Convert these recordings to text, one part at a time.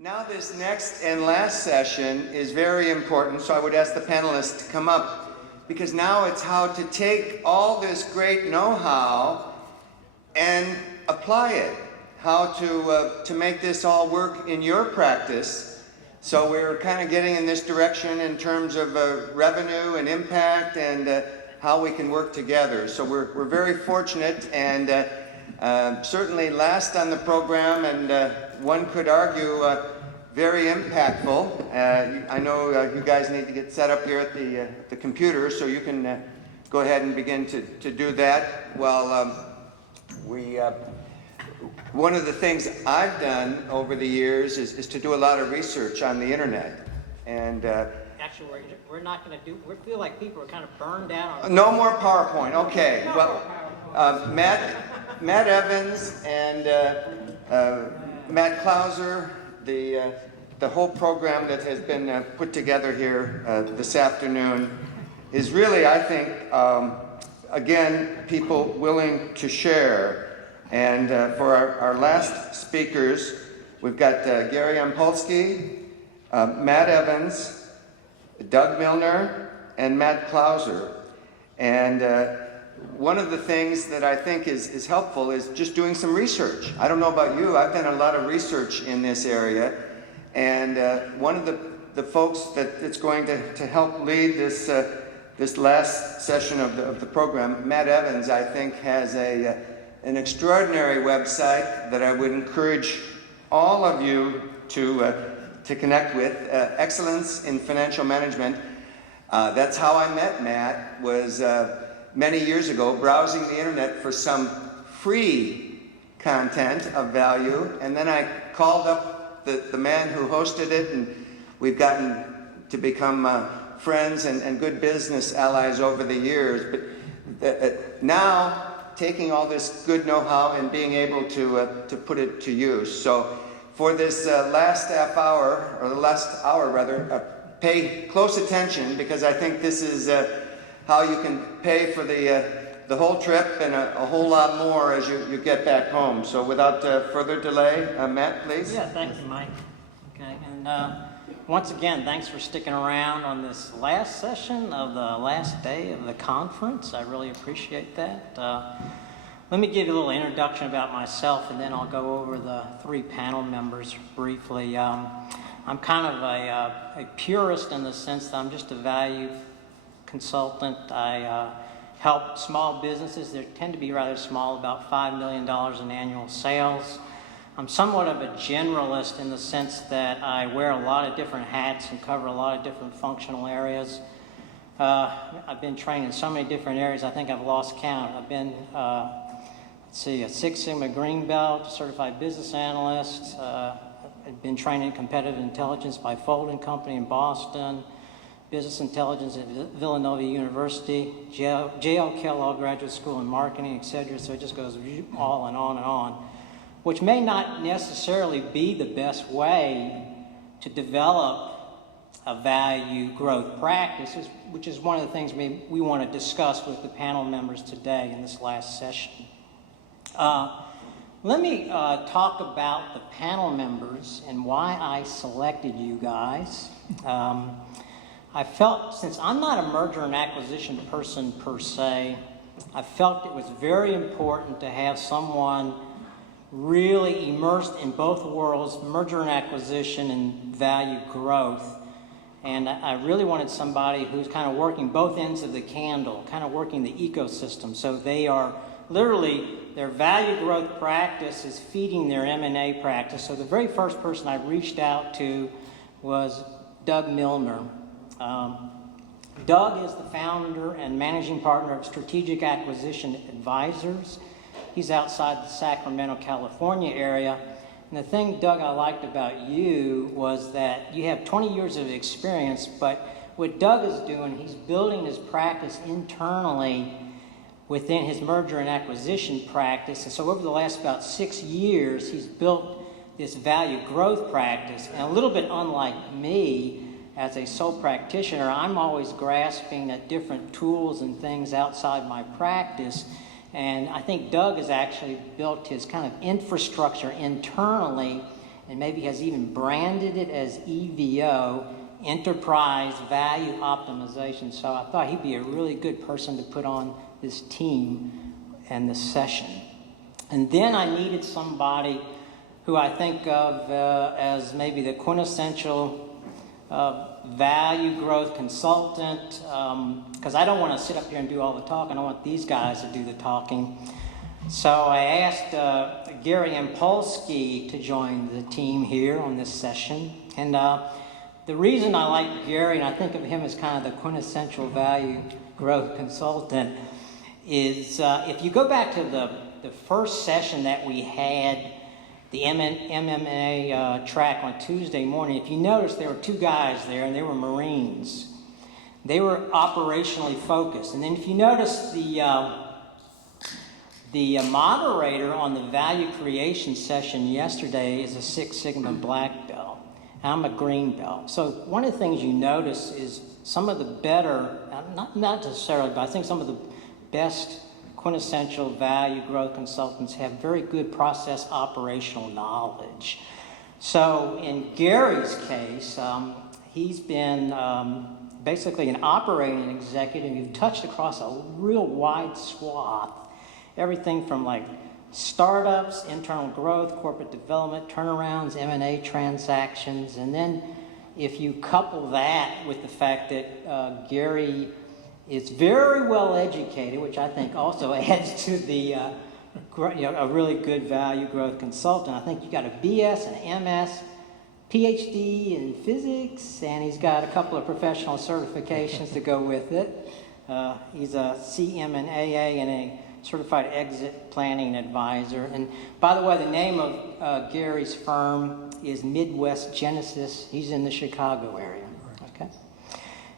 Now this next and last session is very important, so I would ask the panelists to come up, because now it's how to take all this great know-how and apply it, how to make this all work in your practice. So we're kind of getting in this direction in terms of revenue and impact and how we can work together. So we're very fortunate and certainly last on the program, and one could argue very impactful. I know you guys need to get set up here at the computer, so you can go ahead and begin to do that. Well, one of the things I've done over the years is to do a lot of research on the internet. And actually, we're not going to do. We feel like people are kind of burned out. No more PowerPoint. Okay. Well, Matt Evans and Matt Klauser, the whole program that has been put together here this afternoon is really, I think, again, people willing to share. And for our last speakers, we've got Gary Ampulski, Matt Evans, Doug Milner, and Matt Klauser. And one of the things that I think is helpful is just doing some research. I don't know about you, I've done a lot of research in this area. And one of the folks that's going to help lead this last session of the program, Matt Evans, I think has an extraordinary website that I would encourage all of you to connect with, Excellence in Financial Management. That's how I met Matt, was many years ago, browsing the internet for some free content of value, and then I called up the man who hosted it, and we've gotten to become friends and good business allies over the years. But now, taking all this good know-how and being able to put it to use. So for this last half hour, or the last hour rather, pay close attention, because I think this is how you can pay for the whole trip and a whole lot more as you get back home. So without further delay, Matt, please. Yeah, thank you, Mike. Okay, and once again, thanks for sticking around on this last session of the last day of the conference. I really appreciate that. Let me give you a little introduction about myself, and then I'll go over the three panel members briefly. I'm kind of a purist in the sense that I'm just a value consultant. I help small businesses. They tend to be rather small, about $5 million in annual sales. I'm somewhat of a generalist in the sense that I wear a lot of different hats and cover a lot of different functional areas. I've been trained in so many different areas, I think I've lost count. I've been, a Six Sigma Green Belt, certified business analyst. I've been trained in competitive intelligence by Fold & Company in Boston, business intelligence at Villanova University, J.L. Kellogg Graduate School in Marketing, etc. So it just goes on and on and on, which may not necessarily be the best way to develop a value growth practice, which is one of the things we want to discuss with the panel members today in this last session. Let me talk about the panel members and why I selected you guys. I felt, since I'm not a merger and acquisition person per se, I felt it was very important to have someone really immersed in both worlds, merger and acquisition and value growth. And I really wanted somebody who's kind of working both ends of the candle, kind of working the ecosystem. So they are literally, their value growth practice is feeding their M&A practice. So the very first person I reached out to was Doug Milner. Doug is the founder and managing partner of Strategic Acquisition Advisors. He's outside the Sacramento, California area. And the thing, Doug, I liked about you was that you have 20 years of experience, but what Doug is doing, he's building his practice internally within his merger and acquisition practice. And so over the last about 6 years, he's built this value growth practice. And a little bit unlike me, as a sole practitioner, I'm always grasping at different tools and things outside my practice. And I think Doug has actually built his kind of infrastructure internally and maybe has even branded it as EVO, Enterprise Value Optimization. So I thought he'd be a really good person to put on this team and this session. And then I needed somebody who I think of as maybe the quintessential value growth consultant, because I don't want to sit up here and do all the talking. I want these guys to do the talking. So I asked Gary Ampulski to join the team here on this session. And the reason I like Gary, and I think of him as kind of the quintessential value growth consultant, is if you go back to the first session that we had, the MMA track on Tuesday morning, if you notice there were two guys there, and they were Marines. They were operationally focused. And then if you notice the moderator on the value creation session yesterday is a Six Sigma black belt. I'm a green belt. So one of the things you notice is some of the better, not necessarily, but I think some of the best quintessential value growth consultants have very good process operational knowledge. So in Gary's case, he's been basically an operating executive who touched across a real wide swath, everything from like startups, internal growth, corporate development, turnarounds, M&A transactions, and then if you couple that with the fact that Gary is very well educated, which I think also adds to the a really good value growth consultant. I think you got a BS, an MS, PhD in physics, and he's got a couple of professional certifications to go with it. He's a CMNAA and a certified exit planning advisor. And by the way, the name of Gary's firm is Midwest Genesis. He's in the Chicago area. Okay.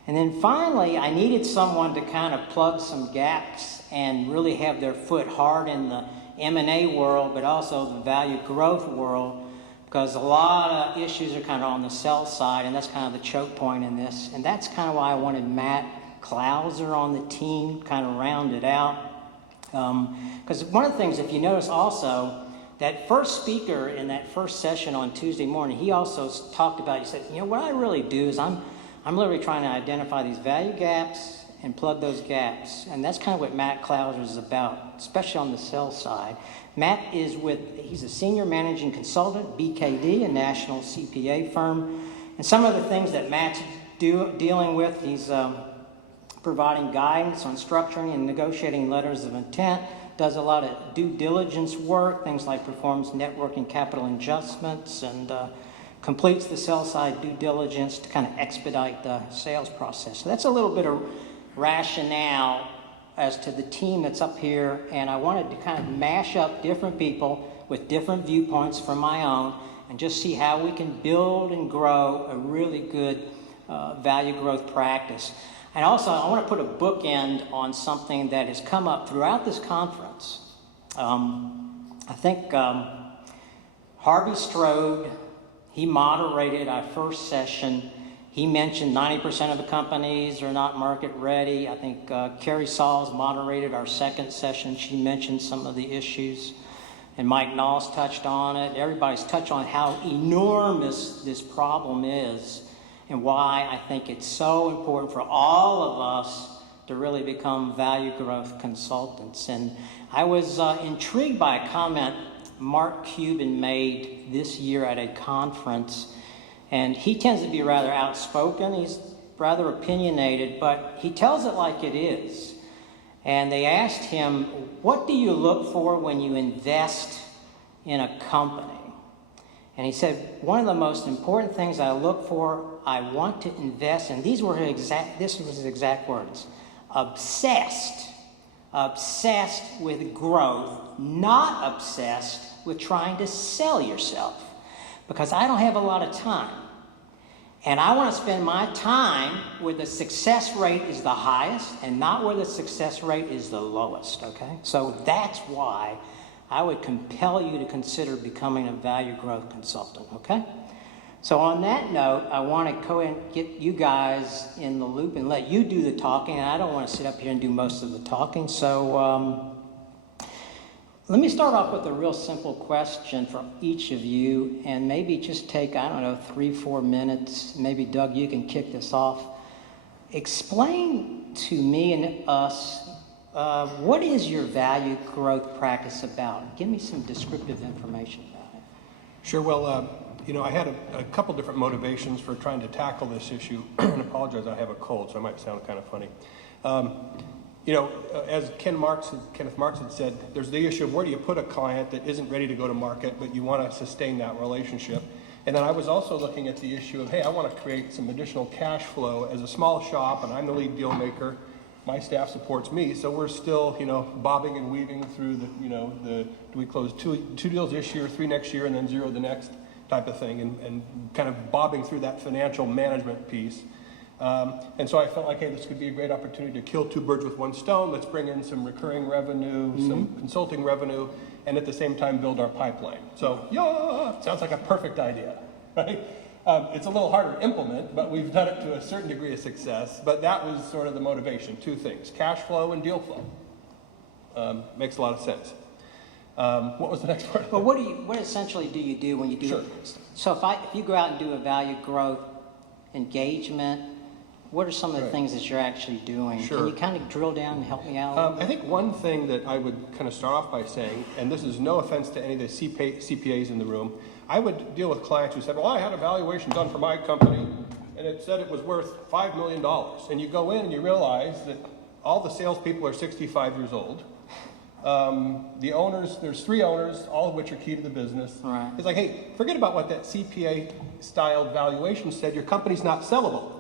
And then finally, I needed someone to kind of plug some gaps and really have their foot hard in the M&A world, but also the value growth world, because a lot of issues are kind of on the sell side, and that's kind of the choke point in this. And that's kind of why I wanted Matt Klauser on the team, kind of round it out. Because one of the things, if you notice also, that first speaker in that first session on Tuesday morning, he also talked about, he said, you know, what I really do is I'm literally trying to identify these value gaps and plug those gaps. And that's kind of what Matt Klauser is about, especially on the sell side. Matt he's a senior managing consultant, BKD, a national CPA firm. And some of the things that Matt's dealing with, he's providing guidance on structuring and negotiating letters of intent, does a lot of due diligence work, things like performs networking capital adjustments, and completes the sell side due diligence to kind of expedite the sales process. So that's a little bit of rationale as to the team that's up here, and I wanted to kind of mash up different people with different viewpoints from my own and just see how we can build and grow a really good value growth practice. And also, I want to put a bookend on something that has come up throughout this conference. I think Harvey Strode, he moderated our first session. He mentioned 90% of the companies are not market ready. I think Carrie Sauls moderated our second session. She mentioned some of the issues. And Mike Knowles touched on it. Everybody's touched on how enormous this problem is and why I think it's so important for all of us to really become value growth consultants. And I was intrigued by a comment Mark Cuban made this year at a conference. And he tends to be rather outspoken. He's rather opinionated, but he tells it like it is. And they asked him, what do you look for when you invest in a company? And he said, one of the most important things I look for, I want to invest, and this was his exact words, obsessed with growth, not obsessed with trying to sell yourself. Because I don't have a lot of time. And I want to spend my time where the success rate is the highest and not where the success rate is the lowest, okay? So that's why I would compel you to consider becoming a value growth consultant, okay? So on that note, I want to go ahead and get you guys in the loop and let you do the talking. And I don't want to sit up here and do most of the talking. So Let me start off with a real simple question for each of you, and maybe just take, 3-4 minutes. Maybe Doug, you can kick this off. Explain to me and us, what is your value growth practice about? Give me some descriptive information about it. Sure. Well, I had a couple different motivations for trying to tackle this issue. And I apologize, I have a cold, so I might sound kind of funny. As Kenneth Marx had said, there's the issue of where do you put a client that isn't ready to go to market, but you want to sustain that relationship. And then I was also looking at the issue of, hey, I want to create some additional cash flow as a small shop, and I'm the lead deal maker. My staff supports me, so we're still, bobbing and weaving through do we close two deals this year, 3 next year, and then 0 the next type of thing, and kind of bobbing through that financial management piece. And so I felt like, hey, this could be a great opportunity to kill 2 birds with 1 stone. Let's bring in some recurring revenue, some consulting revenue, and at the same time build our pipeline. So, sounds like a perfect idea, right? It's a little harder to implement, but we've done it to a certain degree of success. But that was sort of the motivation, 2 things, cash flow and deal flow. Makes a lot of sense. What was the next part? But what essentially do you do when you do Sure. it? So if you go out and do a value growth engagement, what are some of the things that you're actually doing? Sure. Can you kind of drill down and help me out? I think one thing that I would kind of start off by saying, and this is no offense to any of the CPAs in the room, I would deal with clients who said, well, I had a valuation done for my company, and it said it was worth $5 million. And you go in and you realize that all the salespeople are 65 years old. The owners, there's 3 owners, all of which are key to the business. Right. It's like, hey, forget about what that CPA-styled valuation said. Your company's not sellable.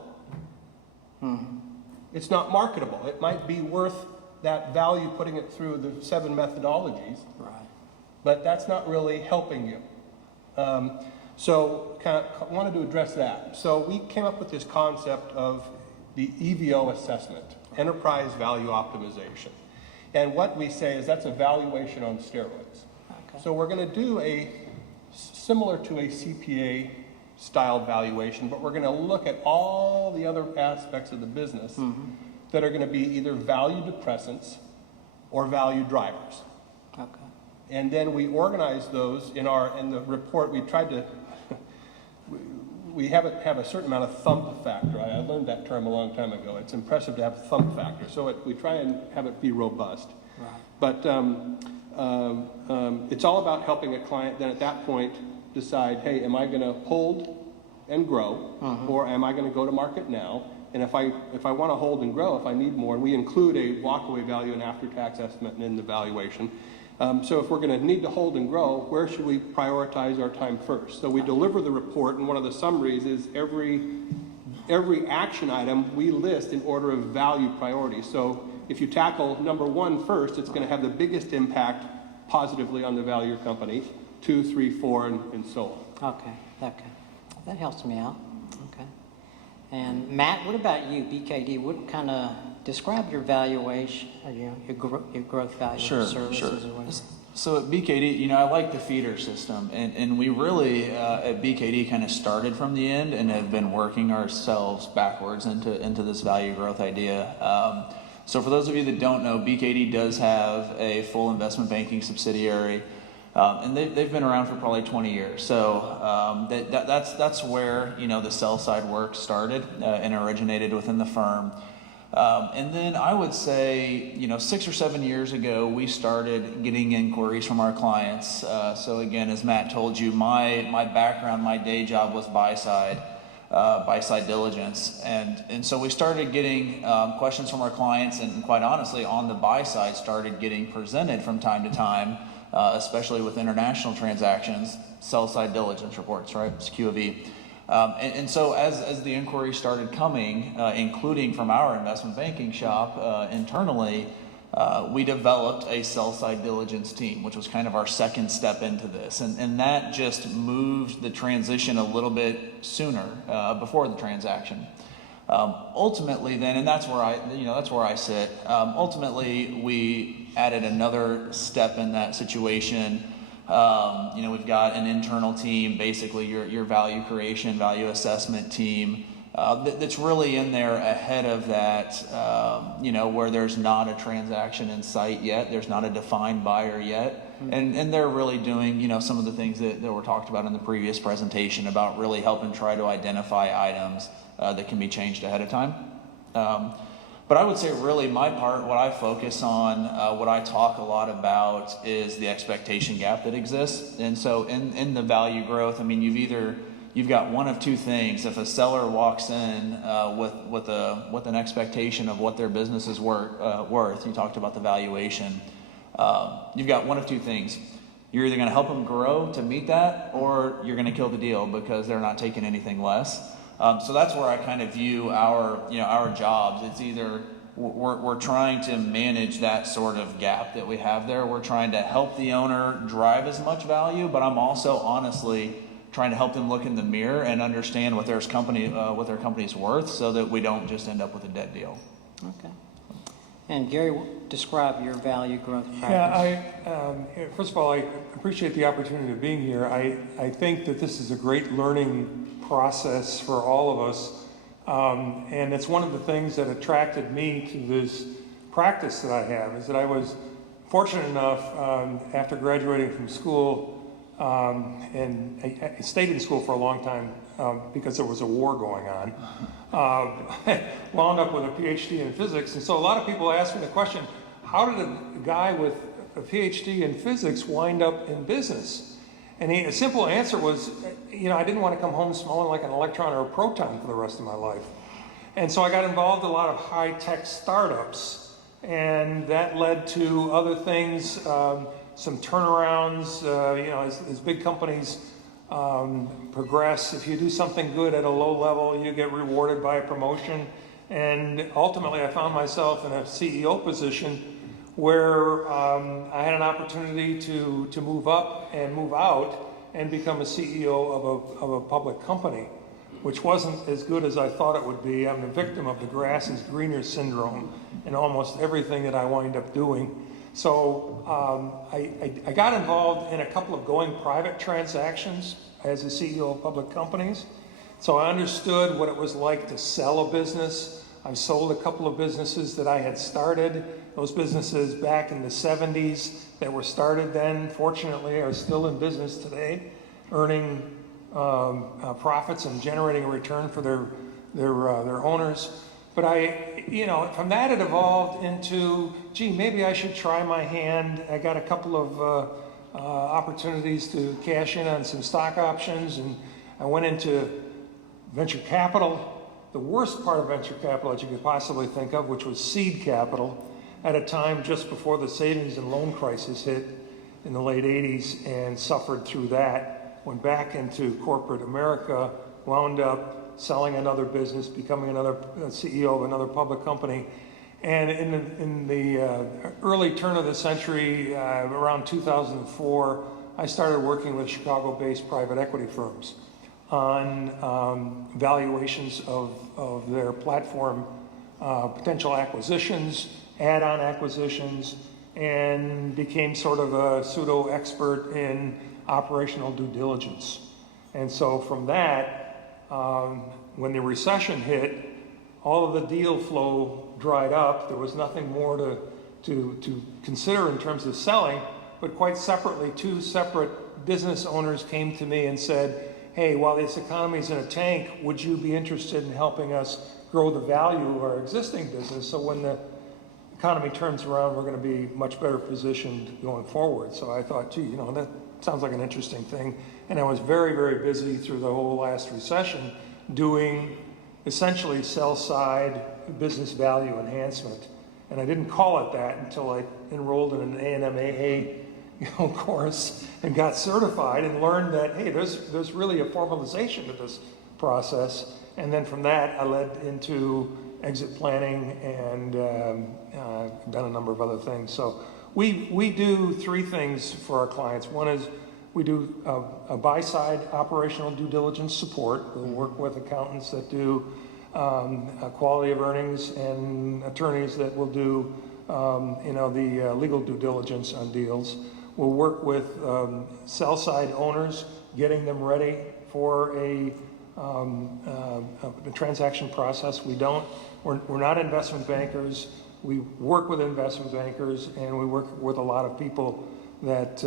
It's not marketable. It might be worth that value putting it through the 7 methodologies, Right. but that's not really helping you. So kind of wanted to address that. So we came up with this concept of the EVO assessment, Enterprise Value Optimization. And what we say is that's a valuation on steroids. Okay. So we're going to do a similar to a CPA style valuation, but we're going to look at all the other aspects of the business that are going to be either value depressants or value drivers. Okay. And then we organize those in the report. We tried to we have a certain amount of thump factor. I learned that term a long time ago. It's impressive to have a thump factor. So we try and have it be robust. Right. But it's all about helping a client then at that point decide, hey, am I going to hold and grow, or am I going to go to market now? And if I want to hold and grow, if I need more, and we include a walkaway value and after-tax estimate in the valuation. So if we're going to need to hold and grow, where should we prioritize our time first? So we deliver the report, and one of the summaries is every action item we list in order of value priority. So if you tackle number 1 first, it's going to have the biggest impact positively on the value of your company, 2, 3, 4, and so on. Okay. That helps me out. Okay. And Matt, what about you, BKD? What kind of describe your valuation, your growth value Sure. services or whatever? So at BKD, I like the feeder system, and we really at BKD kind of started from the end and have been working ourselves backwards into this value growth idea. So for those of you that don't know, BKD does have a full investment banking subsidiary. And they've been around for probably 20 years. So that's where, the sell side work started and originated within the firm. And then I would say, 6 or 7 years ago, we started getting inquiries from our clients. So again, as Matt told you, my background, my day job was buy side diligence. And so we started getting questions from our clients, and quite honestly, on the buy side, started getting presented from time to time, especially with international transactions, sell side diligence reports, right? It's Q of E. And so as the inquiries started coming, including from our investment banking shop internally, we developed a sell side diligence team, which was kind of our second step into this. And that just moved the transition a little bit sooner before the transaction. Ultimately then, and that's where I sit, ultimately we added another step in that situation. We've got an internal team, basically your value creation, value assessment team, that's really in there ahead of that, where there's not a transaction in sight yet, there's not a defined buyer yet. And they're really doing, some of the things that were talked about in the previous presentation about really helping try to identify items that can be changed ahead of time. But I would say really my part, what I focus on, what I talk a lot about is the expectation gap that exists. And so in the value growth, I mean, you've got one of two things. If a seller walks in with an expectation of what their business is worth, you talked about the valuation, you've got one of two things. You're either going to help them grow to meet that, or you're going to kill the deal because they're not taking anything less. So that's where I kind of view our jobs. It's either we're trying to manage that sort of gap that we have there. We're trying to help the owner drive as much value, but I'm also honestly trying to help them look in the mirror and understand what their company's worth, so that we don't just end up with a dead deal. Okay. And Gary, describe your value growth practice. Yeah, first of all, I appreciate the opportunity of being here. I think that this is a great learning process for all of us. And it's one of the things that attracted me to this practice that I have, is that I was fortunate enough after graduating from school, and I stayed in school for a long time because there was a war going on. Wound up with a PhD in physics, and so a lot of people ask me the question, how did a guy with a PhD in physics wind up in business? And a simple answer was, I didn't want to come home smelling like an electron or a proton for the rest of my life. And so I got involved in a lot of high-tech startups, and that led to other things, some turnarounds, as big companies progress. If you do something good at a low level, you get rewarded by a promotion. And ultimately, I found myself in a CEO position where I had an opportunity to move up and move out and become a CEO of a public company, which wasn't as good as I thought it would be. I'm a victim of the grass is greener syndrome in almost everything that I wind up doing. So I got involved in a couple of going private transactions as a CEO of public companies. So I understood what it was like to sell a business. I sold a couple of businesses that I had started. Those businesses back in the 70s that were started then, fortunately, are still in business today, earning profits and generating a return for their owners. But from that it evolved into, maybe I should try my hand. I got a couple of opportunities to cash in on some stock options, and I went into venture capital, the worst part of venture capital that you could possibly think of, which was seed capital, at a time just before the savings and loan crisis hit in the late 80s, and suffered through that. Went back into corporate America, wound up selling another business, becoming another CEO of another public company. And in the early turn of the century, around 2004, I started working with Chicago-based private equity firms on valuations of their platform, potential acquisitions, add-on acquisitions, and became sort of a pseudo-expert in operational due diligence. And so from that, when the recession hit, all of the deal flow dried up. There was nothing more to consider in terms of selling, but quite separately, two separate business owners came to me and said, hey, while this economy's in a tank, would you be interested in helping us grow the value of our existing business, so when the economy turns around, we're going to be much better positioned going forward. So I thought, that sounds like an interesting thing. And I was very, very busy through the whole last recession doing essentially sell-side business value enhancement. And I didn't call it that until I enrolled in an ANMAA course and got certified and learned that, hey, there's really a formalization to this process. And then from that, I led into exit planning and done a number of other things. So we do three things for our clients. One is we do a buy-side operational due diligence support. We'll work with accountants that do quality of earnings and attorneys that will do the legal due diligence on deals. We'll work with sell-side owners, getting them ready for a the transaction process. We're not investment bankers. We work with investment bankers, and we work with a lot of people that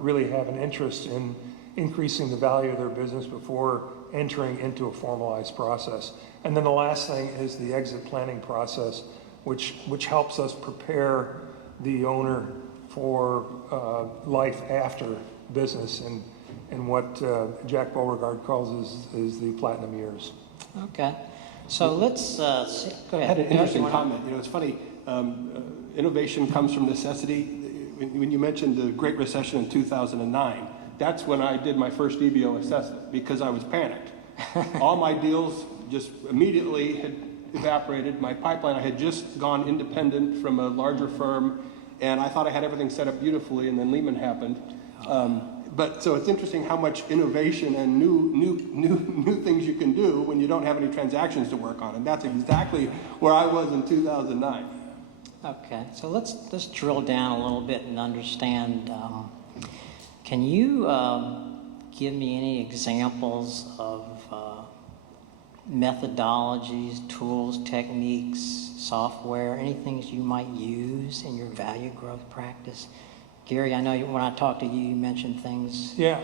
really have an interest in increasing the value of their business before entering into a formalized process. And then the last thing is the exit planning process, which helps us prepare the owner for life after business and what Jack Beauregard calls is the platinum years. Okay. So let's go ahead. I had an interesting You wanna- comment. You know, it's funny. Innovation comes from necessity. When you mentioned the Great Recession in 2009, that's when I did my first EBO assessment because I was panicked. All my deals just immediately had evaporated. My pipeline, I had just gone independent from a larger firm, and I thought I had everything set up beautifully, and then Lehman happened. But so it's interesting how much innovation and new things you can do when you don't have any transactions to work on, and that's exactly where I was in 2009. Okay, so let's drill down a little bit and understand. Can you give me any examples of methodologies, tools, techniques, software, any things you might use in your value growth practice? Gary, I know when I talked to you, you mentioned things. Yeah,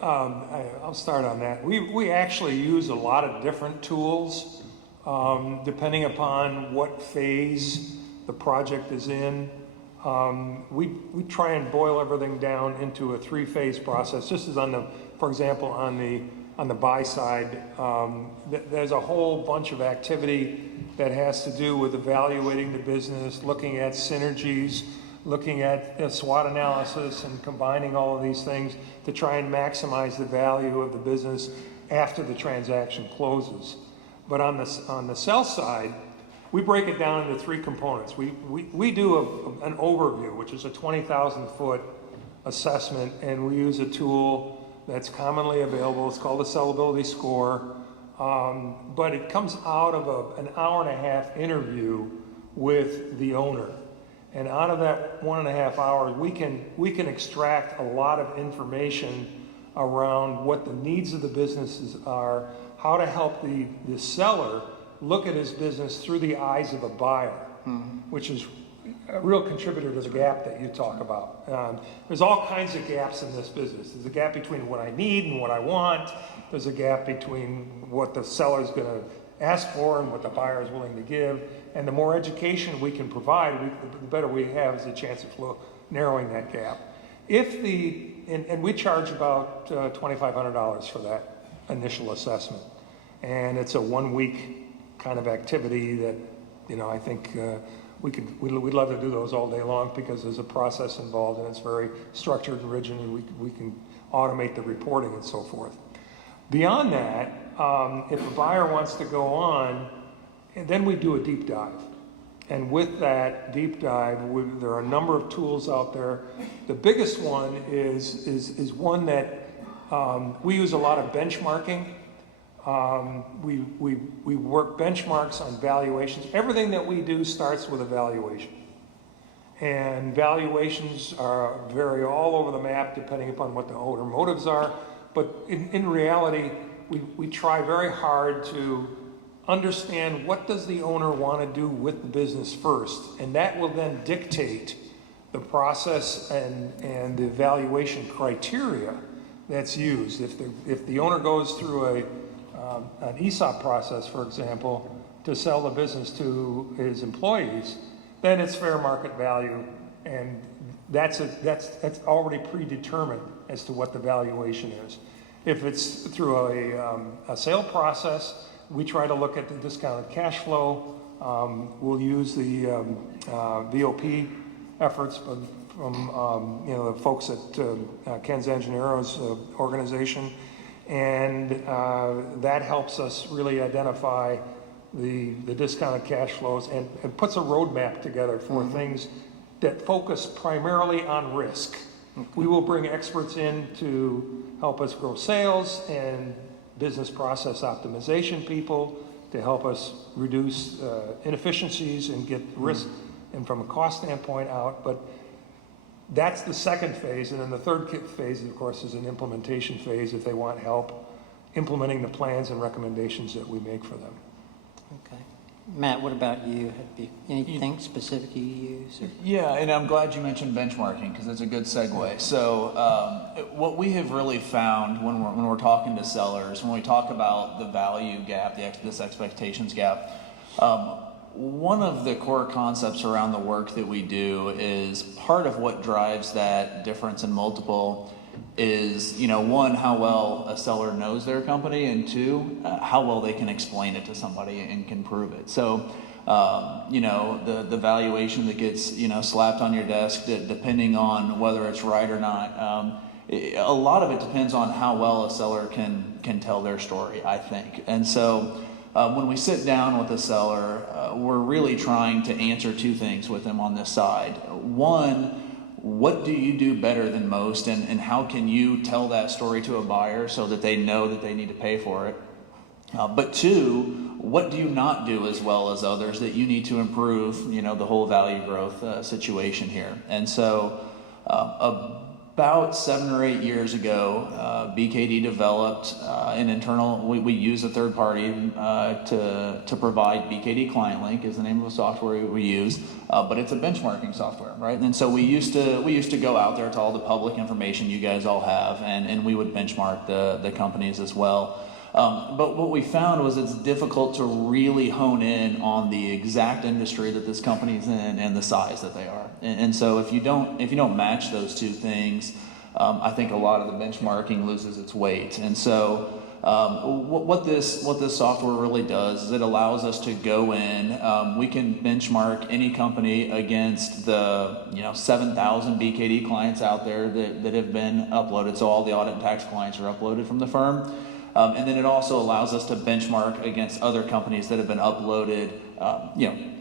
I'll start on that. We actually use a lot of different tools depending upon what phase the project is in. We try and boil everything down into a 3-phase process. Just as for example, on the buy side, there's a whole bunch of activity that has to do with evaluating the business, looking at synergies, looking at a SWOT analysis and combining all of these things to try and maximize the value of the business after the transaction closes. But on the sell side, we break it down into 3 components. We do an overview, which is a 20,000-foot assessment, and we use a tool that's commonly available. It's called a sellability score, but it comes out of an hour-and-a-half interview with the owner. And out of that 1.5 hours, we can extract a lot of information around what the needs of the businesses are, how to help the seller look at his business through the eyes of a buyer, which is a real contributor to the gap that you talk about. There's all kinds of gaps in this business. There's a gap between what I need and what I want. There's a gap between what the seller's going to ask for and what the buyer is willing to give. And the more education we can provide, the better we have as a chance of narrowing that gap. And we charge about $2,500 for that initial assessment. And it's a 1-week kind of activity that, I think we'd love to do those all day long because there's a process involved and it's very structured and rigid, and we can automate the reporting and so forth. Beyond that, if a buyer wants to go on, and then we do a deep dive. And with that deep dive, there are a number of tools out there. The biggest one is one that we use a lot of benchmarking. We work benchmarks on valuations. Everything that we do starts with a valuation. And valuations vary all over the map depending upon what the owner motives are. But in reality, we try very hard to understand what does the owner want to do with the business first, and that will then dictate the process and the evaluation criteria that's used. If the owner goes through an ESOP process, for example, to sell the business to his employees, then it's fair market value, and that's already predetermined as to what the valuation is. If it's through a sale process, we try to look at the discounted cash flow. We'll use the VOP efforts from the folks at Ken Zanginaro's organization, and that helps us really identify the discounted cash flows and puts a roadmap together for things that focus primarily on risk. We will bring experts in to help us grow sales and business process optimization people to help us reduce inefficiencies and get risk and from a cost standpoint out. But that's the second phase. And then the third phase, of course, is an implementation phase if they want help implementing the plans and recommendations that we make for them. Okay. Matt, what about you? Anything specific you use? Or? Yeah, and I'm glad you mentioned benchmarking because it's a good segue. So, what we have really found when we're talking to sellers, when we talk about the value gap, this expectations gap, one of the core concepts around the work that we do is part of what drives that difference in multiple is, one, how well a seller knows their company, and two, how well they can explain it to somebody and can prove it. So, the valuation that gets, slapped on your desk, depending on whether it's right or not, a lot of it depends on how well a seller can tell their story, I think. And so, when we sit down with a seller, we're really trying to answer two things with them on this side. One, what do you do better than most, and how can you tell that story to a buyer so that they know that they need to pay for it? But two, what do you not do as well as others that you need to improve, the whole value growth situation here? And so about 7 or 8 years ago, BKD developed an internal, we use a third party to provide BKD Client Link is the name of the software we use, but it's a benchmarking software, right? And so we used to go out there to all the public information you guys all have, and we would benchmark the companies as well. But what we found was it's difficult to really hone in on the exact industry that this company's in and the size that they are. And so if you don't match those two things, I think a lot of the benchmarking loses its weight. And so what this software really does is it allows us to go in. We can benchmark any company against the 7,000 BKD clients out there that have been uploaded. So all the audit and tax clients are uploaded from the firm. And then it also allows us to benchmark against other companies that have been uploaded,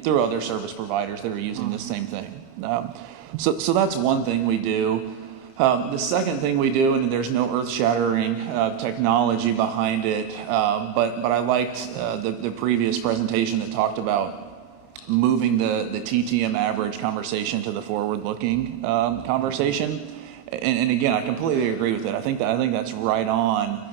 through other service providers that are using the same thing. So that's one thing we do. The second thing we do, and there's no earth-shattering technology behind it, but I liked the previous presentation that talked about moving the TTM average conversation to the forward-looking conversation. And again, I completely agree with it. I think that's right on.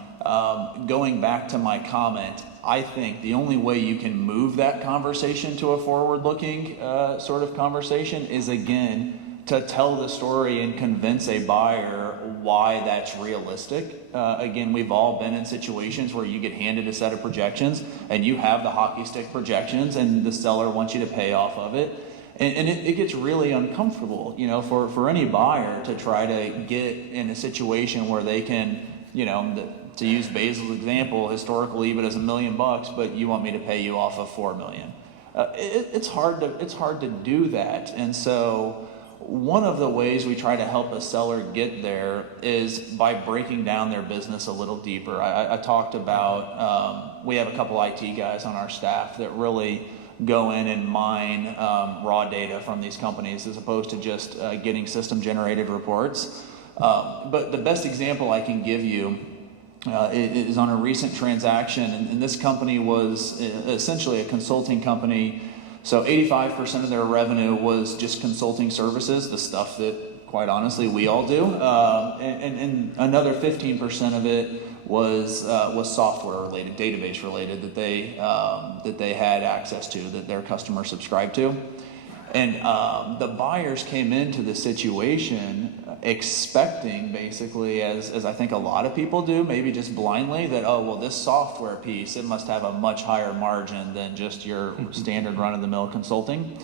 Going back to my comment, I think the only way you can move that conversation to a forward-looking sort of conversation is, again, to tell the story and convince a buyer why that's realistic. Again, we've all been in situations where you get handed a set of projections and you have the hockey stick projections and the seller wants you to pay off of it. And it gets really uncomfortable, for any buyer to try to get in a situation where they can, to use Basil's example, historical EBIT is $1 million, but you want me to pay you off of $4 million. It's hard to do that. And so one of the ways we try to help a seller get there is by breaking down their business a little deeper. I talked about, we have a couple IT guys on our staff that really go in and mine raw data from these companies as opposed to just getting system generated reports. But the best example I can give you is on a recent transaction, and this company was essentially a consulting company. So 85% of their revenue was just consulting services, the stuff that, quite honestly, we all do, and another 15% of it was software related, database related that they had access to, that their customers subscribed to. And the buyers came into the situation expecting, basically, as I think a lot of people do, maybe just blindly, that, oh, well, this software piece, it must have a much higher margin than just your standard run-of-the-mill consulting.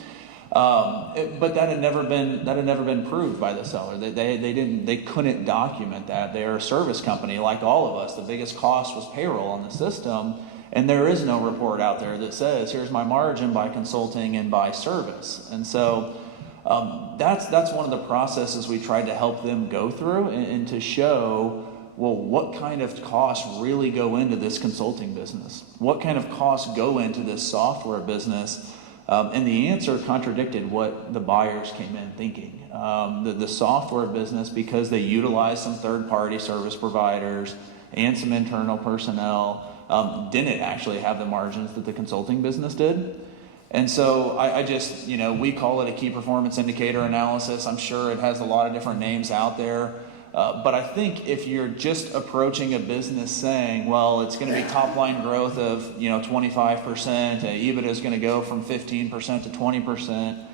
But that had never been proved by the seller. They couldn't document that. They're a service company like all of us. The biggest cost was payroll on the system. And there is no report out there that says, here's my margin by consulting and by service. And so that's one of the processes we tried to help them go through and to show, well, what kind of costs really go into this consulting business? What kind of costs go into this software business? And the answer contradicted what the buyers came in thinking. The software business, because they utilize some third-party service providers and some internal personnel, didn't actually have the margins that the consulting business did. And so I just, we call it a key performance indicator analysis. I'm sure it has a lot of different names out there. But I think if you're just approaching a business saying, well, it's going to be top line growth of 25%, EBITDA is going to go from 15% to 20%.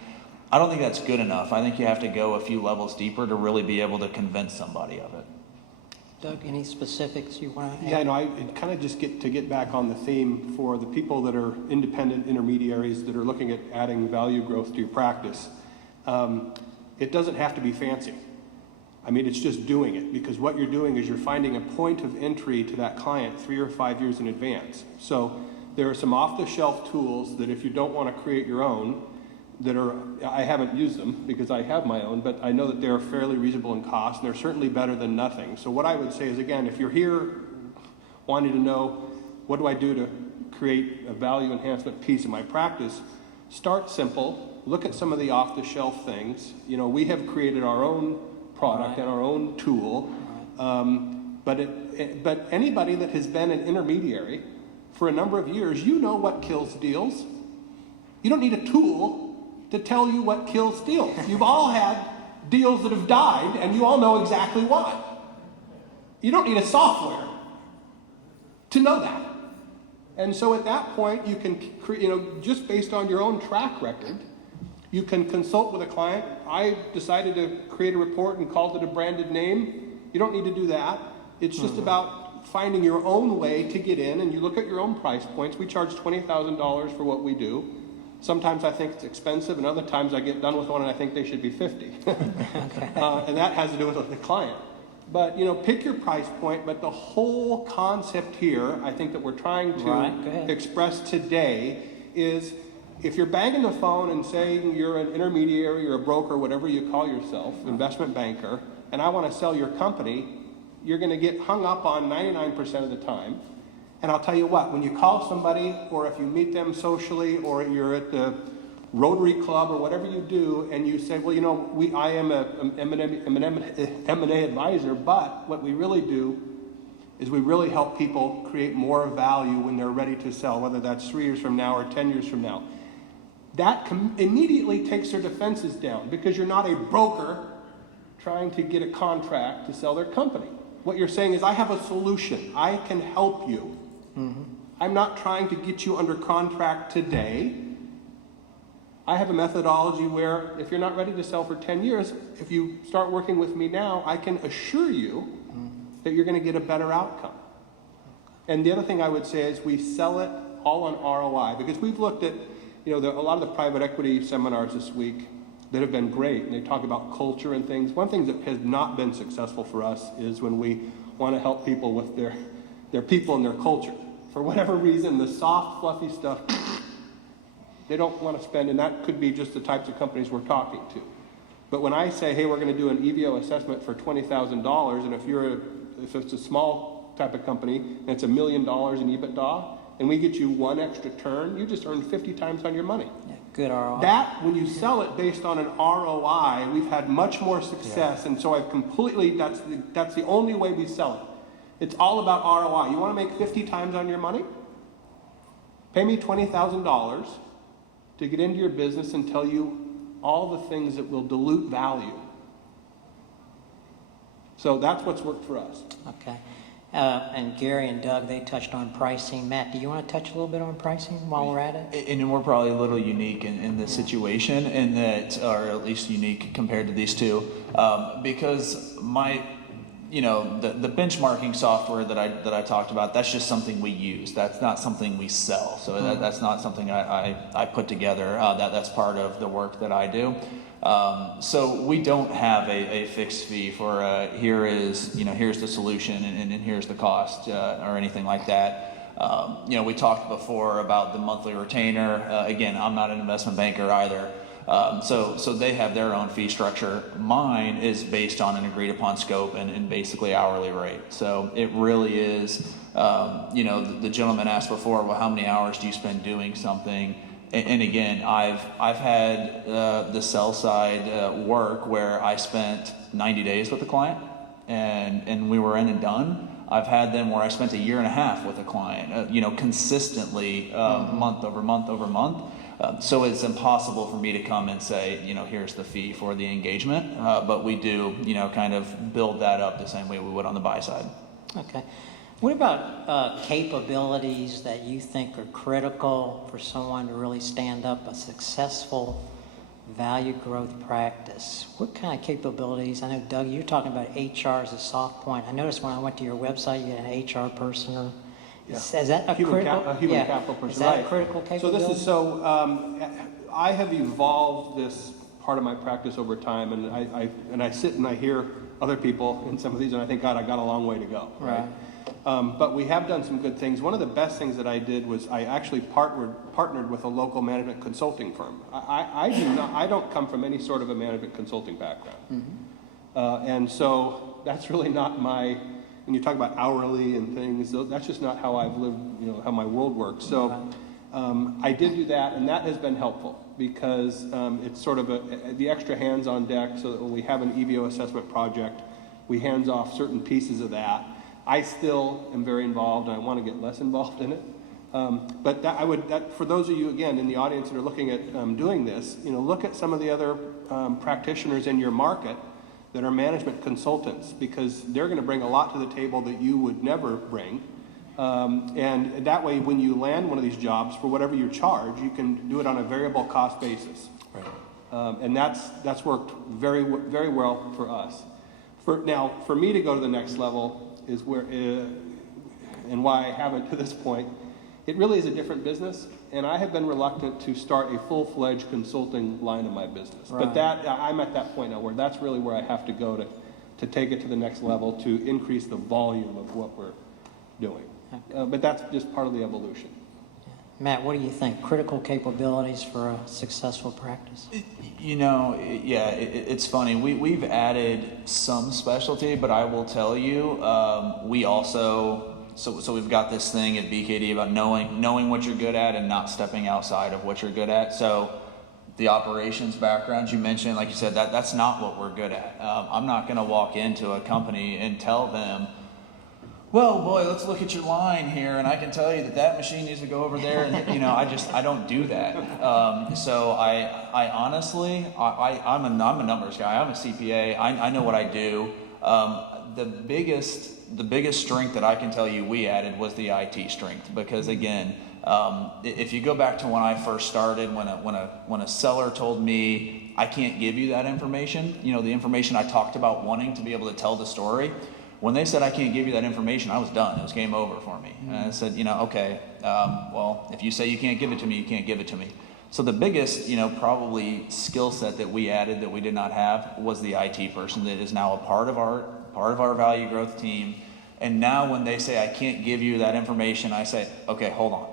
I don't think that's good enough. I think you have to go a few levels deeper to really be able to convince somebody of it. Doug, any specifics you want to add? Yeah, no, I kind of just get back on the theme for the people that are independent intermediaries that are looking at adding value growth to your practice. It doesn't have to be fancy. I mean, it's just doing it, because what you're doing is you're finding a point of entry to that client 3 or 5 years in advance. So there are some off-the-shelf tools that if you don't want to create your own, I haven't used them because I have my own, but I know that they're fairly reasonable in cost, and they're certainly better than nothing. So what I would say is, again, if you're here wanting to know, what do I do to create a value enhancement piece in my practice, start simple, look at some of the off-the-shelf things. We have created our own product and our own tool, but anybody that has been an intermediary for a number of years, what kills deals. You don't need a tool to tell you what kills deals. You've all had deals that have died, and you all know exactly why. You don't need a software to know that. And so at that point, you can, just based on your own track record, you can consult with a client. I decided to create a report and called it a branded name. You don't need to do that. It's just about finding your own way to get in, and you look at your own price points. We charge $20,000 for what we do. Sometimes I think it's expensive, and other times I get done with one and I think they should be $50. And that has to do with the client. But, pick your price point, but the whole concept here, I think that we're trying to express today is, if you're banging the phone and saying you're an intermediary or a broker, whatever you call yourself, investment banker, and I want to sell your company, you're going to get hung up on 99% of the time. And I'll tell you what, when you call somebody, or if you meet them socially, or you're at the Rotary Club, or whatever you do, and you say, well, I am an M&A advisor, but what we really do is we really help people create more value when they're ready to sell, whether that's 3 years from now or 10 years from now. That immediately takes their defenses down, because you're not a broker trying to get a contract to sell their company. What you're saying is, I have a solution. I can help you. Mm-hmm. I'm not trying to get you under contract today. I have a methodology where if you're not ready to sell for 10 years, if you start working with me now, I can assure you that you're going to get a better outcome. And the other thing I would say is, we sell it all on ROI, because we've looked at, a lot of the private equity seminars this week that have been great, and they talk about culture and things. One thing that has not been successful for us is when we want to help people with their people and their culture. For whatever reason, the soft, fluffy stuff, they don't want to spend, and that could be just the types of companies we're talking to. But when I say, hey, we're going to do an EVO assessment for $20,000, and if it's a small type of company, and it's $1 million in EBITDA, and we get you one extra turn, you just earn 50 times on your money. Yeah, good ROI. That, when you sell it based on an ROI, we've had much more success, and so that's the only way we sell it. It's all about ROI. You want to make 50 times on your money? Pay me $20,000 to get into your business and tell you all the things that will dilute value. So that's what's worked for us. Okay. And Gary and Doug, they touched on pricing. Matt, do you want to touch a little bit on pricing while we're at it? And we're probably a little unique in this situation, in that, or at least unique compared to these two, because the benchmarking software that I talked about, that's just something we use. That's not something we sell. So that's not something I put together. That's part of the work that I do. So we don't have a fixed fee for here's the solution and here's the cost or anything like that. We talked before about the monthly retainer. Again, I'm not an investment banker either. So they have their own fee structure. Mine is based on an agreed upon scope and basically hourly rate. So it really is, the gentleman asked before, well, how many hours do you spend doing something? And again, I've had the sell side work where I spent 90 days with the client and we were in and done. I've had them where I spent 1.5 years with a client, consistently month over month over month. So it's impossible for me to come and say, here's the fee for the engagement, but we do, kind of build that up the same way we would on the buy side. Okay. What about capabilities that you think are critical for someone to really stand up a successful value growth practice? What kind of capabilities? I know, Doug, you're talking about HR as a soft point. I noticed when I went to your website, you had an HR person. Or is that a Human critical capital person, Is that right. a critical capability? I have evolved this part of my practice over time, and I sit and I hear other people in some of these, and I think, God, I got a long way to go. Right. But we have done some good things. One of the best things that I did was I actually partnered with a local management consulting firm. I don't come from any sort of a management consulting background. Mm-hmm. And so that's really not when you talk about hourly and things, that's just not how I've lived, how my world works. So I did do that, and that has been helpful because it's sort of the extra hands on deck so that when we have an EVO assessment project, we hands off certain pieces of that. I still am very involved, and I want to get less involved in it. But for those of you, again, in the audience that are looking at doing this, look at some of the other practitioners in your market that are management consultants, because they're going to bring a lot to the table that you would never bring. And that way, when you land one of these jobs, for whatever you charge, you can do it on a variable cost basis. Right. And that's worked very, very well for us. For me to go to the next level is where, and why I haven't to this point, it really is a different business, and I have been reluctant to start a full-fledged consulting line of my business. Right. But I'm at that point now where that's really where I have to go to take it to the next level, to increase the volume of what we're doing. Okay. But that's just part of the evolution. Matt, what do you think? Critical capabilities for a successful practice? It's funny. We've added some specialty, but I will tell you, we also, so we've got this thing at BKD about knowing what you're good at and not stepping outside of what you're good at. So the operations background you mentioned, like you said, that's not what we're good at. I'm not going to walk into a company and tell them, well, boy, let's look at your line here, and I can tell you that machine needs to go over there, and I don't do that. So I honestly, I'm a numbers guy. I'm a CPA. I know what I do. The biggest strength that I can tell you we added was the IT strength, because again, if you go back to when I first started, when a seller told me I can't give you that information, the information I talked about wanting to be able to tell the story. When they said, I can't give you that information, I was done. It was game over for me. And I said, okay, well, if you say you can't give it to me, you can't give it to me. So the biggest, probably skill set that we added that we did not have was the IT person that is now a part of our value growth team. And now when they say, I can't give you that information, I say, okay, hold on.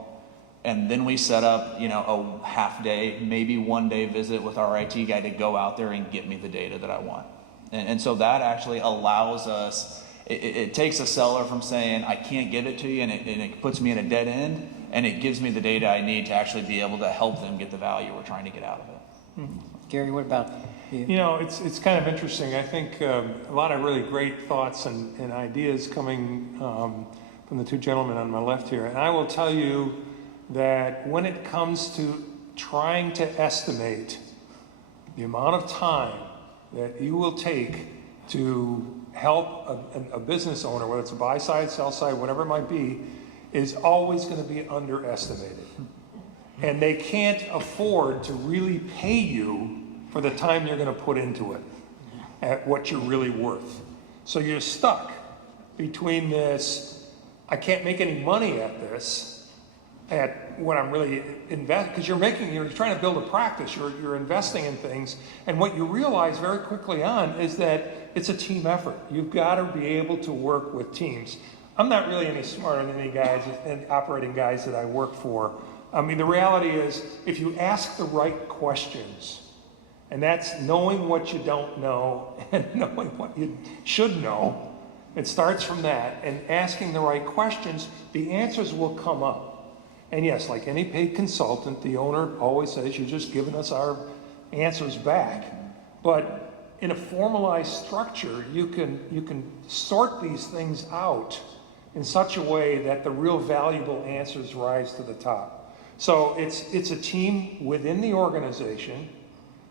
And then we set up, a half day, maybe 1 day visit with our IT guy to go out there and get me the data that I want. And so that actually allows us, it takes a seller from saying, I can't give it to you, and it puts me in a dead end, and it gives me the data I need to actually be able to help them get the value we're trying to get out of it. Mm-hmm. Gary, what about you? It's kind of interesting. I think a lot of really great thoughts and ideas coming from the two gentlemen on my left here. And I will tell you that when it comes to trying to estimate the amount of time that you will take to help a business owner, whether it's a buy side, sell side, whatever it might be, is always going to be underestimated. And they can't afford to really pay you for the time you're going to put into it at what you're really worth. So you're stuck between this, I can't make any money at this, at what I'm really because you're trying to build a practice, you're investing in things, and what you realize very quickly on is that it's a team effort. You've got to be able to work with teams. I'm not really any smarter than any guys and operating guys that I work for. I mean, the reality is, if you ask the right questions, and that's knowing what you don't know and knowing what you should know, it starts from that, and asking the right questions, the answers will come up. And yes, like any paid consultant, the owner always says, you're just giving us our answers back. But in a formalized structure, you can sort these things out in such a way that the real valuable answers rise to the top. So it's a team within the organization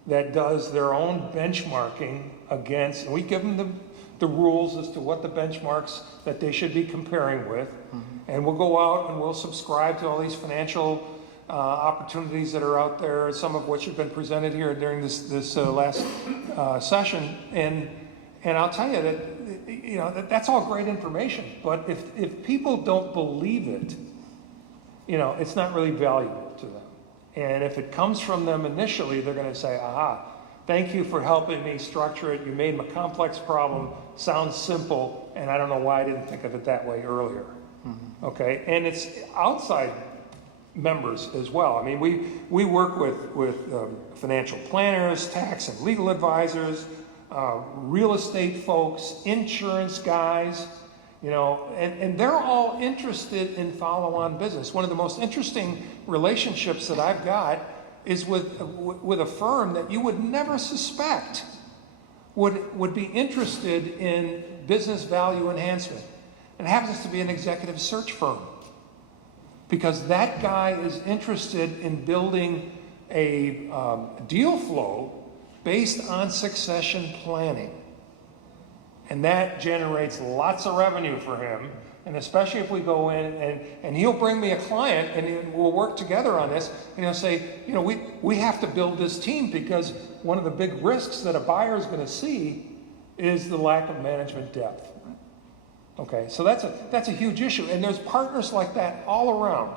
that does their own benchmarking against, and we give them the rules as to what the benchmarks that they should be comparing with. And we'll go out and we'll subscribe to all these financial opportunities that are out there, some of which have been presented here during this last session. And I'll tell you that, that's all great information. But if people don't believe it, it's not really valuable to them. And if it comes from them initially, they're going to say, aha, thank you for helping me structure it. You made my complex problem sound simple, and I don't know why I didn't think of it that way earlier. Okay, and it's outside members as well. I mean, we work with financial planners, tax and legal advisors, real estate folks, insurance guys, and they're all interested in follow-on business. One of the most interesting relationships that I've got is with a firm that you would never suspect would be interested in business value enhancement. It happens to be an executive search firm, because that guy is interested in building a deal flow based on succession planning. And that generates lots of revenue for him. And especially if we go in and he'll bring me a client and we'll work together on this, and he'll say, we have to build this team, because one of the big risks that a buyer is going to see is the lack of management depth. Okay, so that's a huge issue, and there's partners like that all around.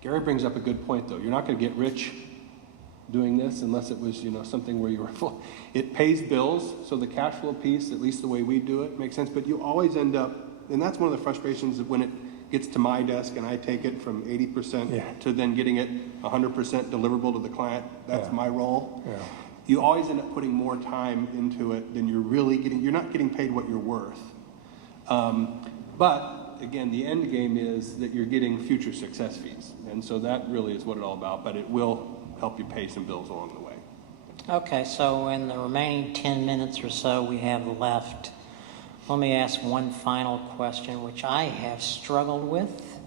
Gary brings up a good point, though. You're not going to get rich doing this unless it was, something where you were full. It pays bills, so the cash flow piece, at least the way we do it, makes sense. But you always end up, and that's one of the frustrations of when it gets to my desk and I take it from 80% to then getting it 100% deliverable to the client. That's my role. Yeah. You always end up putting more time into it than you're really getting. You're not getting paid what you're worth. But again, the end game is that you're getting future success fees. And so that really is what it's all about, but it will help you pay some bills along the way. Okay, so in the remaining 10 minutes or so we have left, let me ask one final question, which I have struggled with,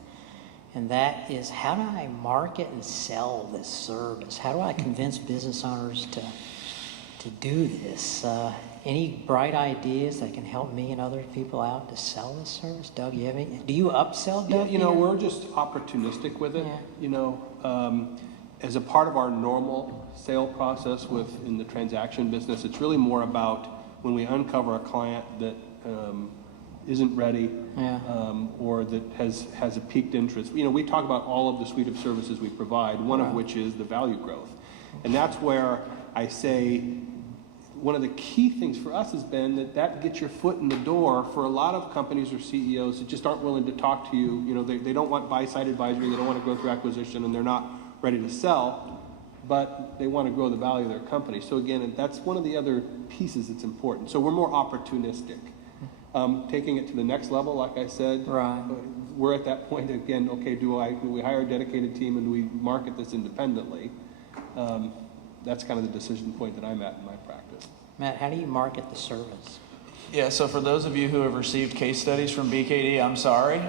and that is, how do I market and sell this service? How do I convince business owners to do this? Any bright ideas that can help me and other people out to sell this service? Doug, do you upsell, Doug? Yeah, we're just opportunistic with it. Yeah. As a part of our normal sale process in the transaction business, it's really more about when we uncover a client that isn't ready, or that has a peaked interest. We talk about all of the suite of services we provide, one of which is the value growth. And that's where I say, one of the key things for us has been that gets your foot in the door for a lot of companies or CEOs that just aren't willing to talk to you. They don't want buy-side advisory, they don't want to go through acquisition, and they're not ready to sell, but they want to grow the value of their company. So again, that's one of the other pieces that's important. So we're more opportunistic. Taking it to the next level, like I said, we're at that point again, okay, do we hire a dedicated team and do we market this independently? That's kind of the decision point that I'm at in my practice. Matt, how do you market the service? Yeah, so for those of you who have received case studies from BKD, I'm sorry.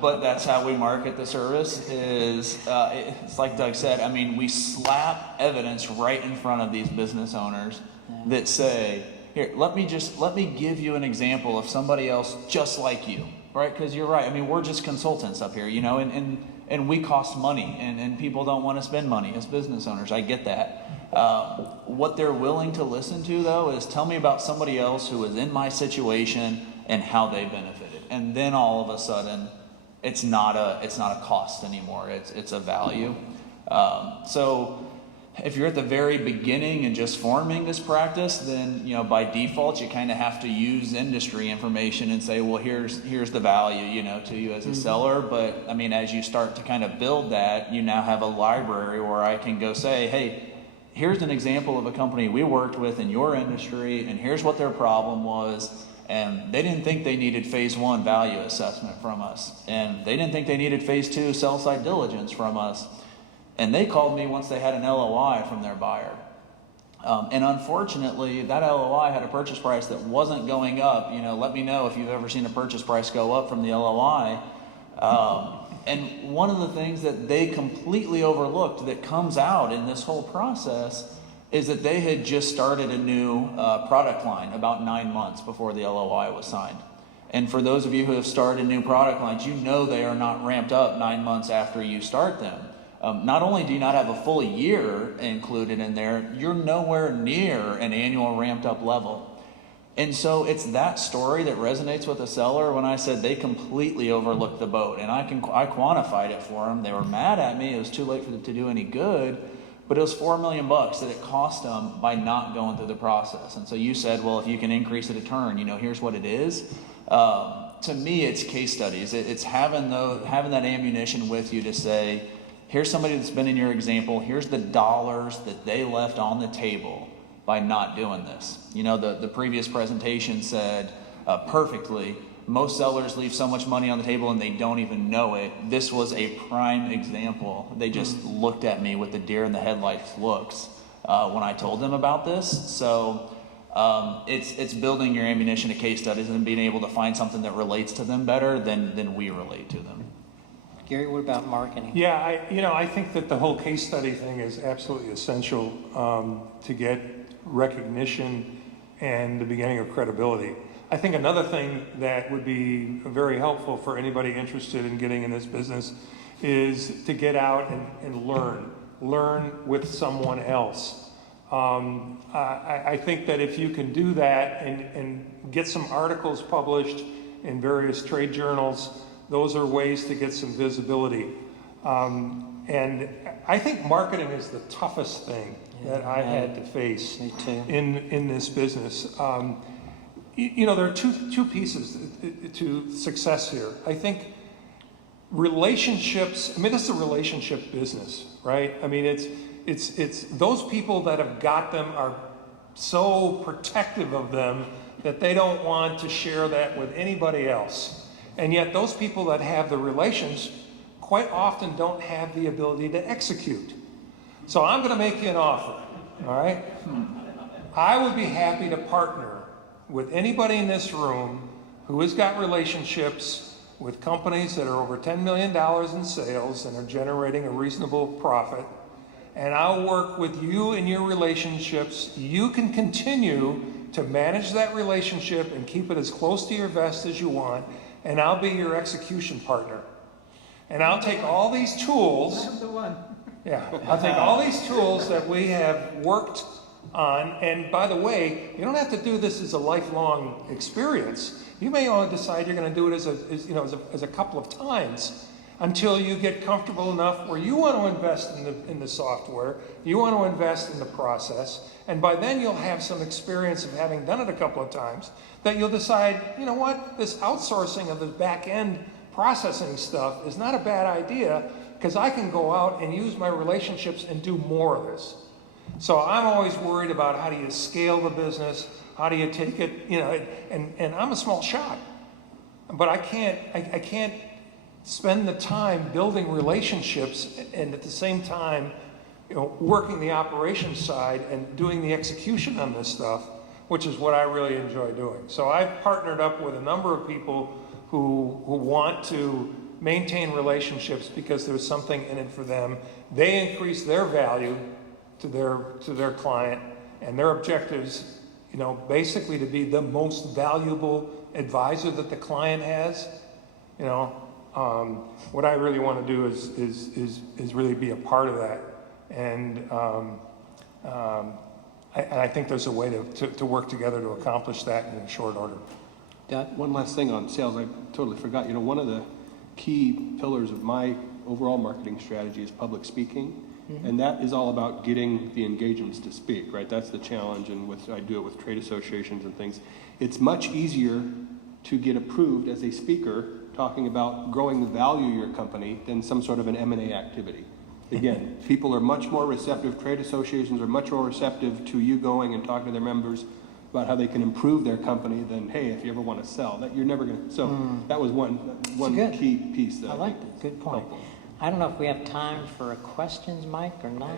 But that's how we market the service. It's like Doug said, I mean, we slap evidence right in front of these business owners that say, here, let me give you an example of somebody else just like you, right? Because you're right. I mean, we're just consultants up here, and we cost money, and people don't want to spend money as business owners. I get that. What they're willing to listen to, though, is tell me about somebody else who was in my situation and how they benefited. And then all of a sudden, it's not a cost anymore. It's a value. So if you're at the very beginning and just forming this practice, then by default you kind of have to use industry information and say, well, here's the value to you as a seller. But I mean, as you start to kind of build that, you now have a library where I can go say, hey, here's an example of a company we worked with in your industry, and here's what their problem was. And they didn't think they needed phase 1 value assessment from us. And they didn't think they needed phase 2 sell side diligence from us. And they called me once they had an LOI from their buyer. And unfortunately, that LOI had a purchase price that wasn't going up. Let me know if you've ever seen a purchase price go up from the LOI. And one of the things that they completely overlooked that comes out in this whole process is that they had just started a new product line about 9 months before the LOI was signed. And for those of you who have started new product lines, you know they are not ramped up 9 months after you start them. Not only do you not have a full year included in there, you're nowhere near an annual ramped up level. And so it's that story that resonates with the seller when I said they completely overlooked the boat. And I quantified it for them. They were mad at me. It was too late for them to do any good. But it was $4 million that it cost them by not going through the process. And so you said, well, if you can increase it a turn, here's what it is. To me, it's case studies. It's having that ammunition with you to say, here's somebody that's been in your example. Here's the dollars that they left on the table by not doing this. The previous presentation said perfectly, most sellers leave so much money on the table and they don't even know it. This was a prime example. They just looked at me with the deer in the headlights looks when I told them about this. So it's building your ammunition of case studies and being able to find something that relates to them better than we relate to them. Gary, what about marketing? Yeah, I think that the whole case study thing is absolutely essential to get recognition and the beginning of credibility. I think another thing that would be very helpful for anybody interested in getting in this business is to get out and learn with someone else. I think that if you can do that and get some articles published in various trade journals, those are ways to get some visibility. And I think marketing is the toughest thing that I had to face in this business. There are two pieces to success here. I think relationships, this is a relationship business, right? It's those people that have got them are so protective of them that they don't want to share that with anybody else. And yet those people that have the relations quite often don't have the ability to execute. So I'm going to make you an offer, all right? I would be happy to partner with anybody in this room who has got relationships with companies that are over $10 million in sales and are generating a reasonable profit. And I'll work with you in your relationships. You can continue to manage that relationship and keep it as close to your vest as you want. And I'll be your execution partner. And I'll take all these tools. I'm the one. Yeah, I'll take all these tools that we have worked on. And by the way, you don't have to do this as a lifelong experience. You may only decide you're going to do it as a couple of times until you get comfortable enough where you want to invest in the software, you want to invest in the process, and by then you'll have some experience of having done it a couple of times that you'll decide, this outsourcing of the back end processing stuff is not a bad idea because I can go out and use my relationships and do more of this. So I'm always worried about how do you scale the business, how do you take it, and I'm a small shop, but I can't spend the time building relationships and at the same time, working the operations side and doing the execution on this stuff, which is what I really enjoy doing. So I've partnered up with a number of people who want to maintain relationships because there's something in it for them. They increase their value to their client, and their objectives, basically to be the most valuable advisor that the client has. What I really want to do is really be a part of that, and I think there's a way to work together to accomplish that in short order. One last thing on sales, I totally forgot. One of the key pillars of my overall marketing strategy is public speaking. And that is all about getting the engagements to speak, right? That's the challenge, and I do it with trade associations and things. It's much easier to get approved as a speaker talking about growing the value of your company than some sort of an M&A activity. Again, people are much more receptive, trade associations are much more receptive to you going and talking to their members about how they can improve their company than, hey, if you ever want to sell. That you're never going to. So that was one key piece. That I like that. Good point. Helpful. I don't know if we have time for questions, Mike, or not.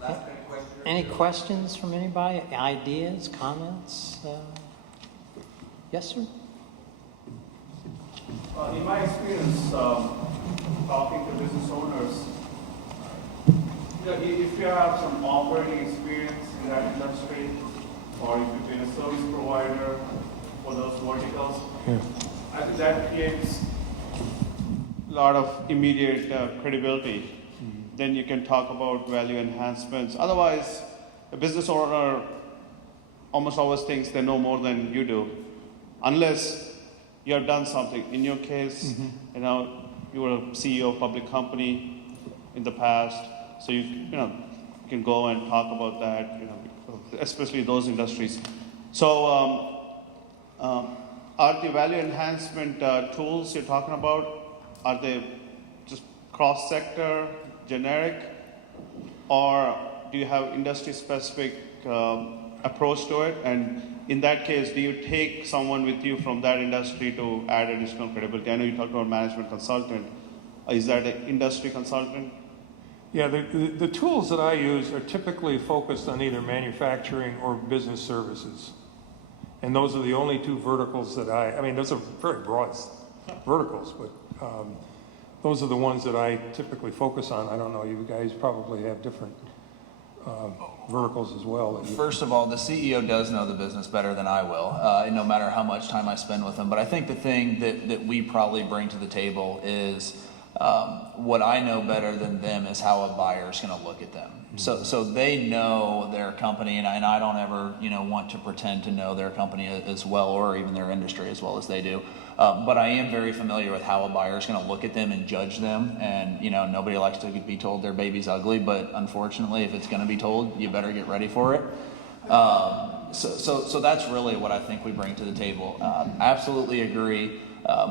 Last minute question. Any questions from anybody? Ideas, comments? Yes, sir? In my experience, talking to business owners, if you have some operating experience in that industry, or if you've been a service provider for those verticals, I think that creates a lot of immediate credibility. Then you can talk about value enhancements. Otherwise, a business owner almost always thinks they know more than you do, unless you have done something. In your case, you were a CEO of a public company in the past, so you can go and talk about that, especially those industries. So, are the value enhancement tools you're talking about, are they just cross-sector, generic, or do you have industry-specific approach to it? And in that case, do you take someone with you from that industry to add additional credibility? I know you talked about management consultant. Is that an industry consultant? Yeah, the tools that I use are typically focused on either manufacturing or business services. And those are the only two verticals that I mean, those are very broad verticals, but those are the ones that I typically focus on. I don't know, you guys probably have different verticals as well. First of all, the CEO does know the business better than I will, no matter how much time I spend with them. But I think the thing that we probably bring to the table is what I know better than them is how a buyer is going to look at them. So they know their company, and I don't ever want to pretend to know their company as well, or even their industry as well as they do. But I am very familiar with how a buyer is going to look at them and judge them. And nobody likes to be told their baby's ugly, but unfortunately, if it's going to be told, you better get ready for it. So that's really what I think we bring to the table. Absolutely agree.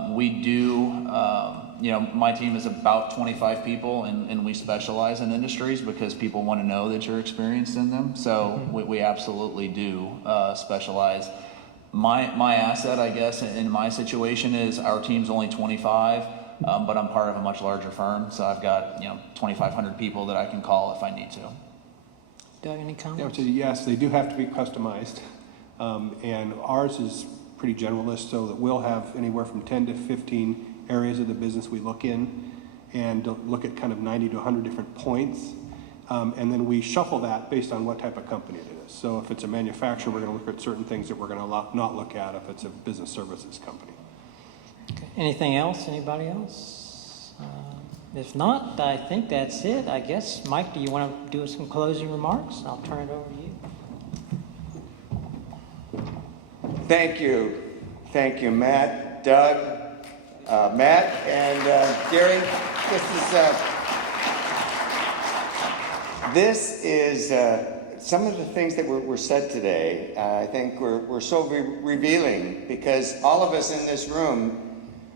We do. My team is about 25 people, and we specialize in industries because people want to know that you're experienced in them. So we absolutely do specialize. My asset, I guess, in my situation is our team's only 25, but I'm part of a much larger firm, so I've got 2,500 people that I can call if I need to. Doug, any comments? I would say yes, they do have to be customized, and ours is pretty generalist, so that we'll have anywhere from 10 to 15 areas of the business we look in, and look at kind of 90 to 100 different points, and then we shuffle that based on what type of company it is. So if it's a manufacturer, we're going to look at certain things that we're going to not look at if it's a business services company. Okay. Anything else? Anybody else? If not, I think that's it. I guess, Mike, do you want to do some closing remarks? I'll turn it over to you. Thank you, Matt, Doug, Matt, and Gary. This is some of the things that were said today. I think were so revealing, because all of us in this room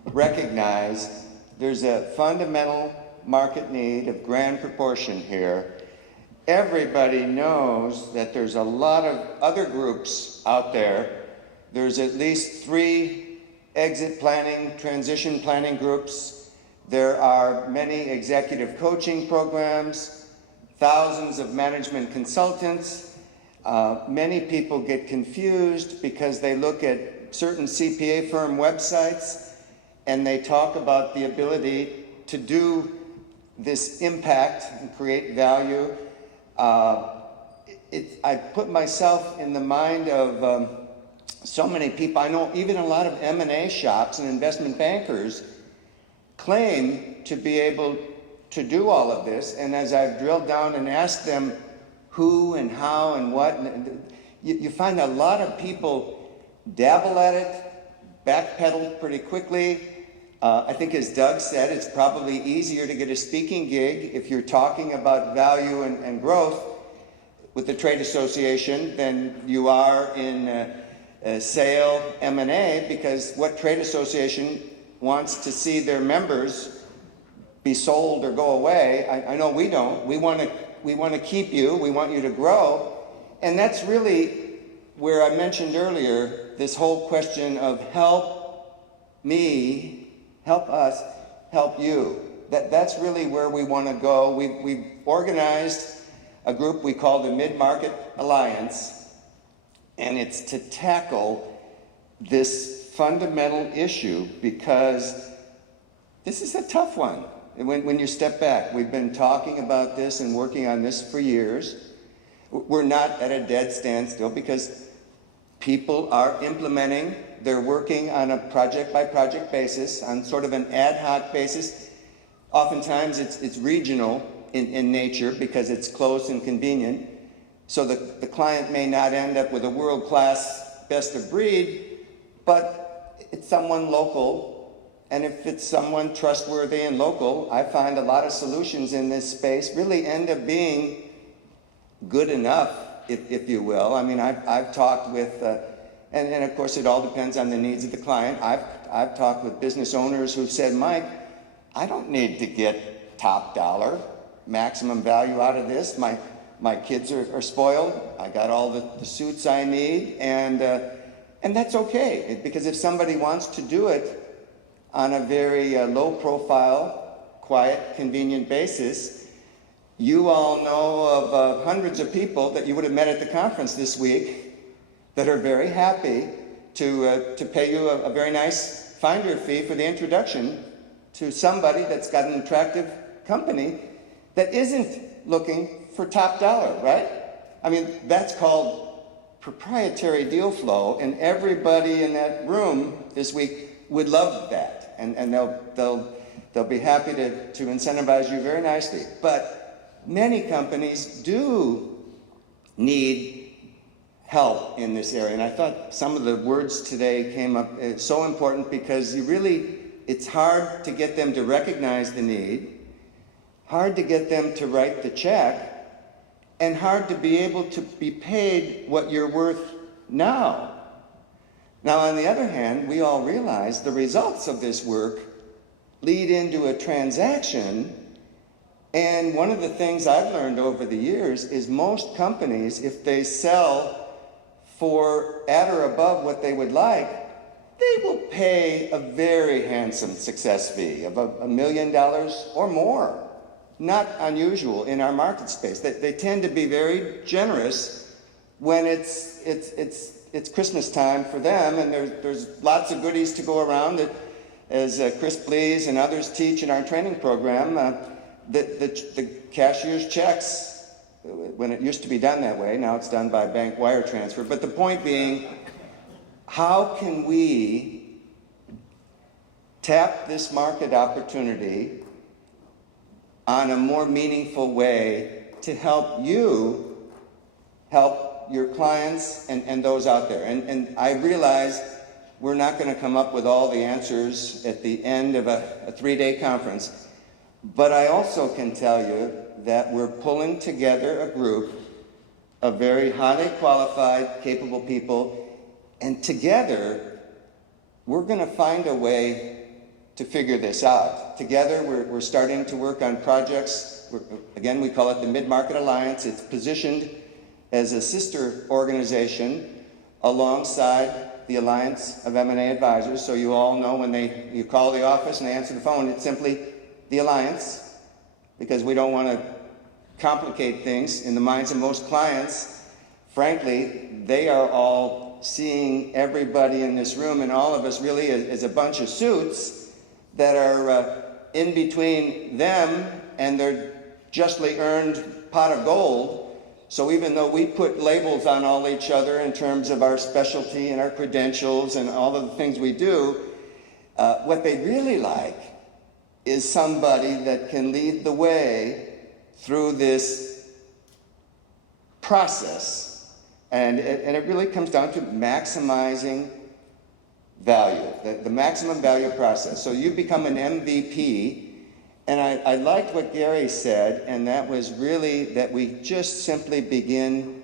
recognize there's a fundamental market need of grand proportion here. Everybody knows that there's a lot of other groups out there. There's at least 3 exit planning, transition planning groups. There are many executive coaching programs, thousands of management consultants. Many people get confused because they look at certain CPA firm websites and they talk about the ability to do this impact and create value. I put myself in the mind of so many people. I know even a lot of M&A shops and investment bankers claim to be able to do all of this. And as I've drilled down and asked them who and how and what, you find a lot of people dabble at it, backpedal pretty quickly. I think, as Doug said, it's probably easier to get a speaking gig if you're talking about value and growth with the trade association than you are in sale M&A, because what trade association wants to see their members be sold or go away? I know we don't. We want to keep you. We want you to grow. And that's really where I mentioned earlier this whole question of help me, help us, help you. That's really where we want to go. We've organized a group we call the Mid-Market Alliance, and it's to tackle this fundamental issue, because This is a tough one. When you step back, we've been talking about this and working on this for years. We're not at a dead standstill because people are implementing, they're working on a project-by-project basis, on sort of an ad hoc basis. Oftentimes it's regional in nature because it's close and convenient. So the client may not end up with a world-class best of breed, but it's someone local. And if it's someone trustworthy and local, I find a lot of solutions in this space really end up being good enough, if you will. I mean, I've talked with, and of course it all depends on the needs of the client. I've talked with business owners who've said, Mike, I don't need to get top dollar, maximum value out of this. My kids are spoiled. I got all the suits I need, and that's okay. Because if somebody wants to do it on a very low profile, quiet, convenient basis, you all know of hundreds of people that you would have met at the conference this week that are very happy to pay you a very nice finder fee for the introduction to somebody that's got an attractive company that isn't looking for top dollar, right? I mean, that's called proprietary deal flow, and everybody in that room this week would love that, and they'll be happy to incentivize you very nicely. But many companies do need help in this area, and I thought some of the words today came up so important because it's hard to get them to recognize the need, hard to get them to write the check, and hard to be able to be paid what you're worth now. Now, on the other hand, we all realize the results of this work lead into a transaction, and one of the things I've learned over the years is most companies, if they sell for at or above what they would like, they will pay a very handsome success fee of $1 million or more. Not unusual in our market space. They tend to be very generous when it's Christmas time for them, and there's lots of goodies to go around. That, as Chris Blees and others teach in our training program, the cashier's checks, when it used to be done that way, now it's done by bank wire transfer. But the point being, how can we tap this market opportunity on a more meaningful way to help you help your clients and those out there? And I realize we're not going to come up with all the answers at the end of a 3-day conference, but I also can tell you that we're pulling together a group of very highly qualified, capable people, and together we're going to find a way to figure this out. Together, we're starting to work on projects. Again, we call it the Mid-Market Alliance. It's positioned as a sister organization alongside the Alliance of M&A Advisors. So you all know when you call the office and they answer the phone, it's simply the Alliance, because we don't want to complicate things in the minds of most clients. Frankly, they are all seeing everybody in this room and all of us really as a bunch of suits that are in between them and their justly earned pot of gold. So even though we put labels on all each other in terms of our specialty and our credentials and all of the things we do, what they really like is somebody that can lead the way through this process. And it really comes down to maximizing value, the maximum value process. So you become an MVP, and I liked what Gary said, and that was really that we just simply begin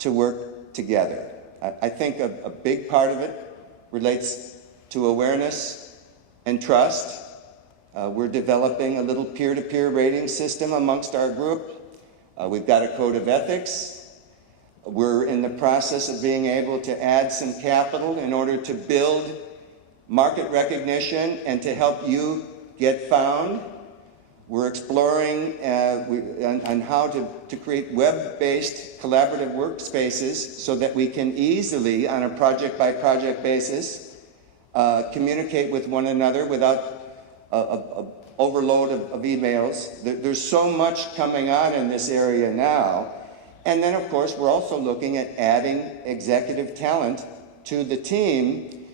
to work together. I think a big part of it relates to awareness and trust. We're developing a little peer-to-peer rating system amongst our group. We've got a code of ethics. We're in the process of being able to add some capital in order to build market recognition and to help you get found. We're exploring on how to create web-based collaborative workspaces so that we can easily, on a project-by-project basis, communicate with one another without overload of emails. There's so much coming on in this area now. And then, of course, we're also looking at adding executive talent to the team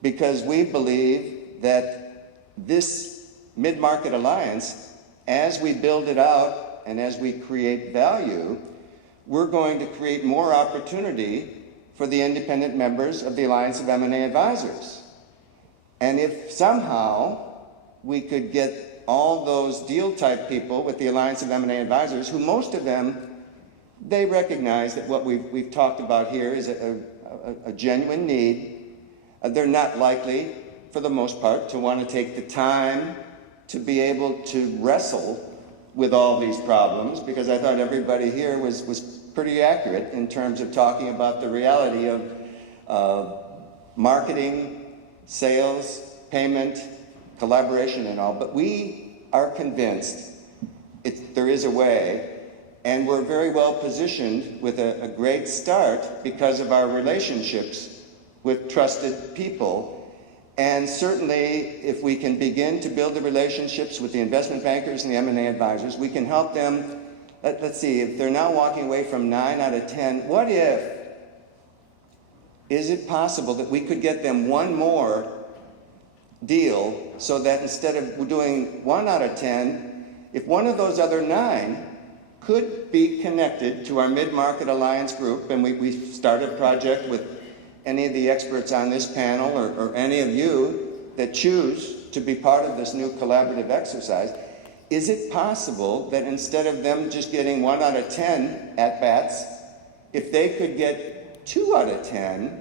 because we believe that this mid-market alliance, as we build it out and as we create value, we're going to create more opportunity for the independent members of the Alliance of M&A Advisors. And if somehow we could get all those deal-type people with the Alliance of M&A Advisors, who most of them, they recognize that what we've talked about here is a genuine need. They're not likely, for the most part, to want to take the time to be able to wrestle with all these problems, because I thought everybody here was pretty accurate in terms of talking about the reality of marketing, sales, payment, collaboration and all. But we are convinced there is a way. And we're very well positioned with a great start because of our relationships with trusted people. And certainly, if we can begin to build the relationships with the investment bankers and the M&A advisors, we can help them. Let's see, if they're now walking away from 9 out of 10, what if, is it possible that we could get them one more deal so that instead of doing 1 out of 10, if one of those other 9 could be connected to our mid-market alliance group, and we started a project with any of the experts on this panel or any of you that choose to be part of this new collaborative exercise, is it possible that instead of them just getting 1 out of 10 at-bats, if they could get 2 out of 10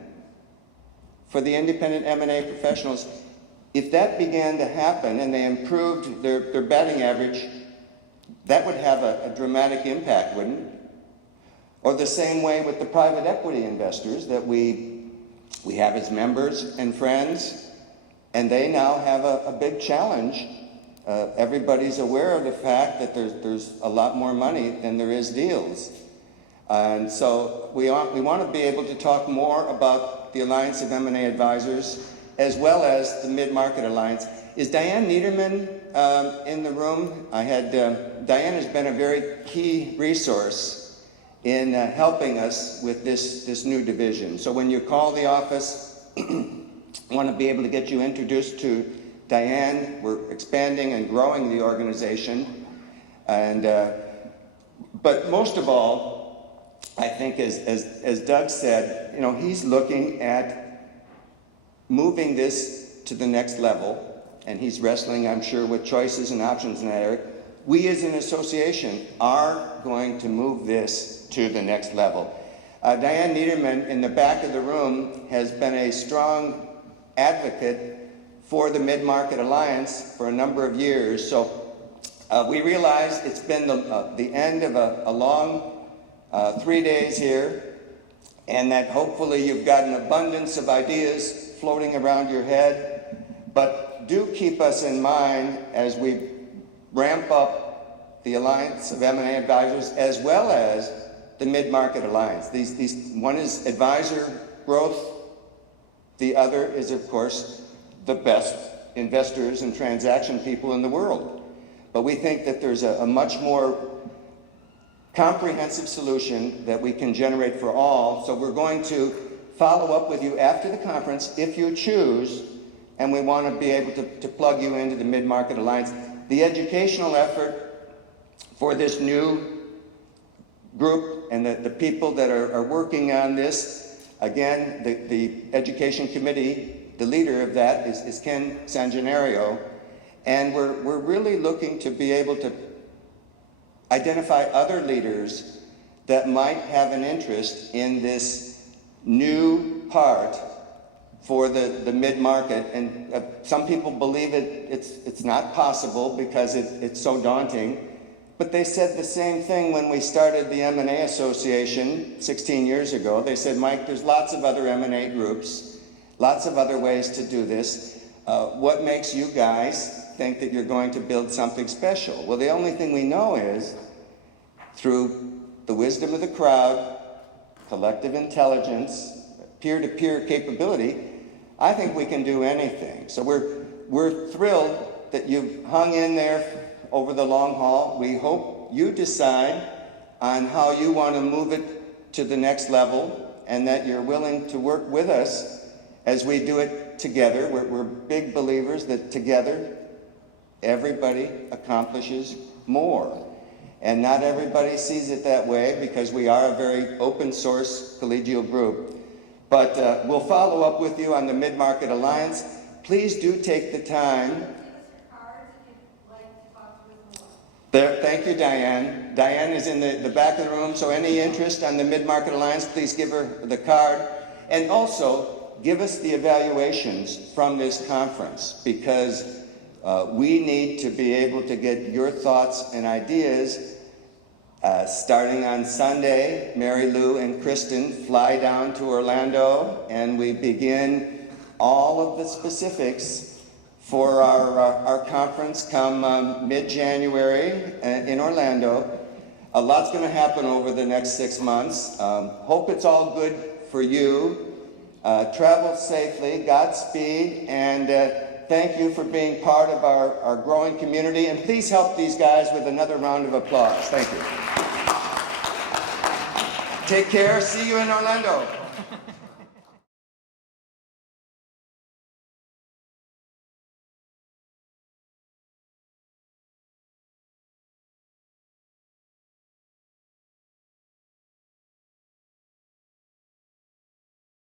for the independent M&A professionals, if that began to happen and they improved their batting average, that would have a dramatic impact, wouldn't it? Or the same way with the private equity investors that we have as members and friends, and they now have a big challenge. Everybody's aware of the fact that there's a lot more money than there is deals. And so we want to be able to talk more about the Alliance of M&A Advisors as well as the Mid-Market Alliance. Is Diane Niederman in the room? Diane has been a very key resource in helping us with this new division. So when you call the office, I want to be able to get you introduced to Diane. We're expanding and growing the organization. And, but most of all, I think as Doug said, he's looking at moving this to the next level. And he's wrestling, I'm sure, with choices and options in that area. We as an association are going to move this to the next level. Diane Niederman in the back of the room has been a strong advocate for the Mid-Market Alliance for a number of years. So we realize it's been the end of a long 3 days here, and that hopefully you've got an abundance of ideas floating around your head. But do keep us in mind as we ramp up the Alliance of M&A Advisors as well as the Mid-Market Alliance. One is advisor growth. The other is, of course, the best investors and transaction people in the world. But we think that there's a much more comprehensive solution that we can generate for all. So we're going to follow up with you after the conference if you choose, and we want to be able to plug you into the Mid-Market Alliance. The educational effort for this new group and the people that are working on this, again, the Education Committee, the leader of that is Ken Sangenario, and we're really looking to be able to identify other leaders that might have an interest in this new part for the mid-market. And some people believe it's not possible because it's so daunting. But they said the same thing when we started the M&A Association 16 years ago. They said, Mike, there's lots of other M&A groups, lots of other ways to do this. What makes you guys think that you're going to build something special? Well, the only thing we know is through the wisdom of the crowd, collective intelligence, peer-to-peer capability, I think we can do anything. So we're thrilled that you've hung in there over the long haul. We hope you decide on how you want to move it to the next level, and that you're willing to work with us as we do it together. We're big believers that together everybody accomplishes more. And not everybody sees it that way, because we are a very open source collegial group. But we'll follow up with you on the Mid-Market Alliance. Please do take the time. There, thank you, Diane. Diane is in the back of the room, so any interest on the Mid-Market Alliance, please give her the card. And also, give us the evaluations from this conference, because we need to be able to get your thoughts and ideas. Starting on Sunday, Mary Lou and Kristen fly down to Orlando, and we begin all of the specifics for our conference come mid-January in Orlando. A lot's going to happen over the next 6 months. Hope it's all good for you. Travel safely, Godspeed, and thank you for being part of our growing community. And please help these guys with another round of applause. Thank you. Take care. See you in Orlando.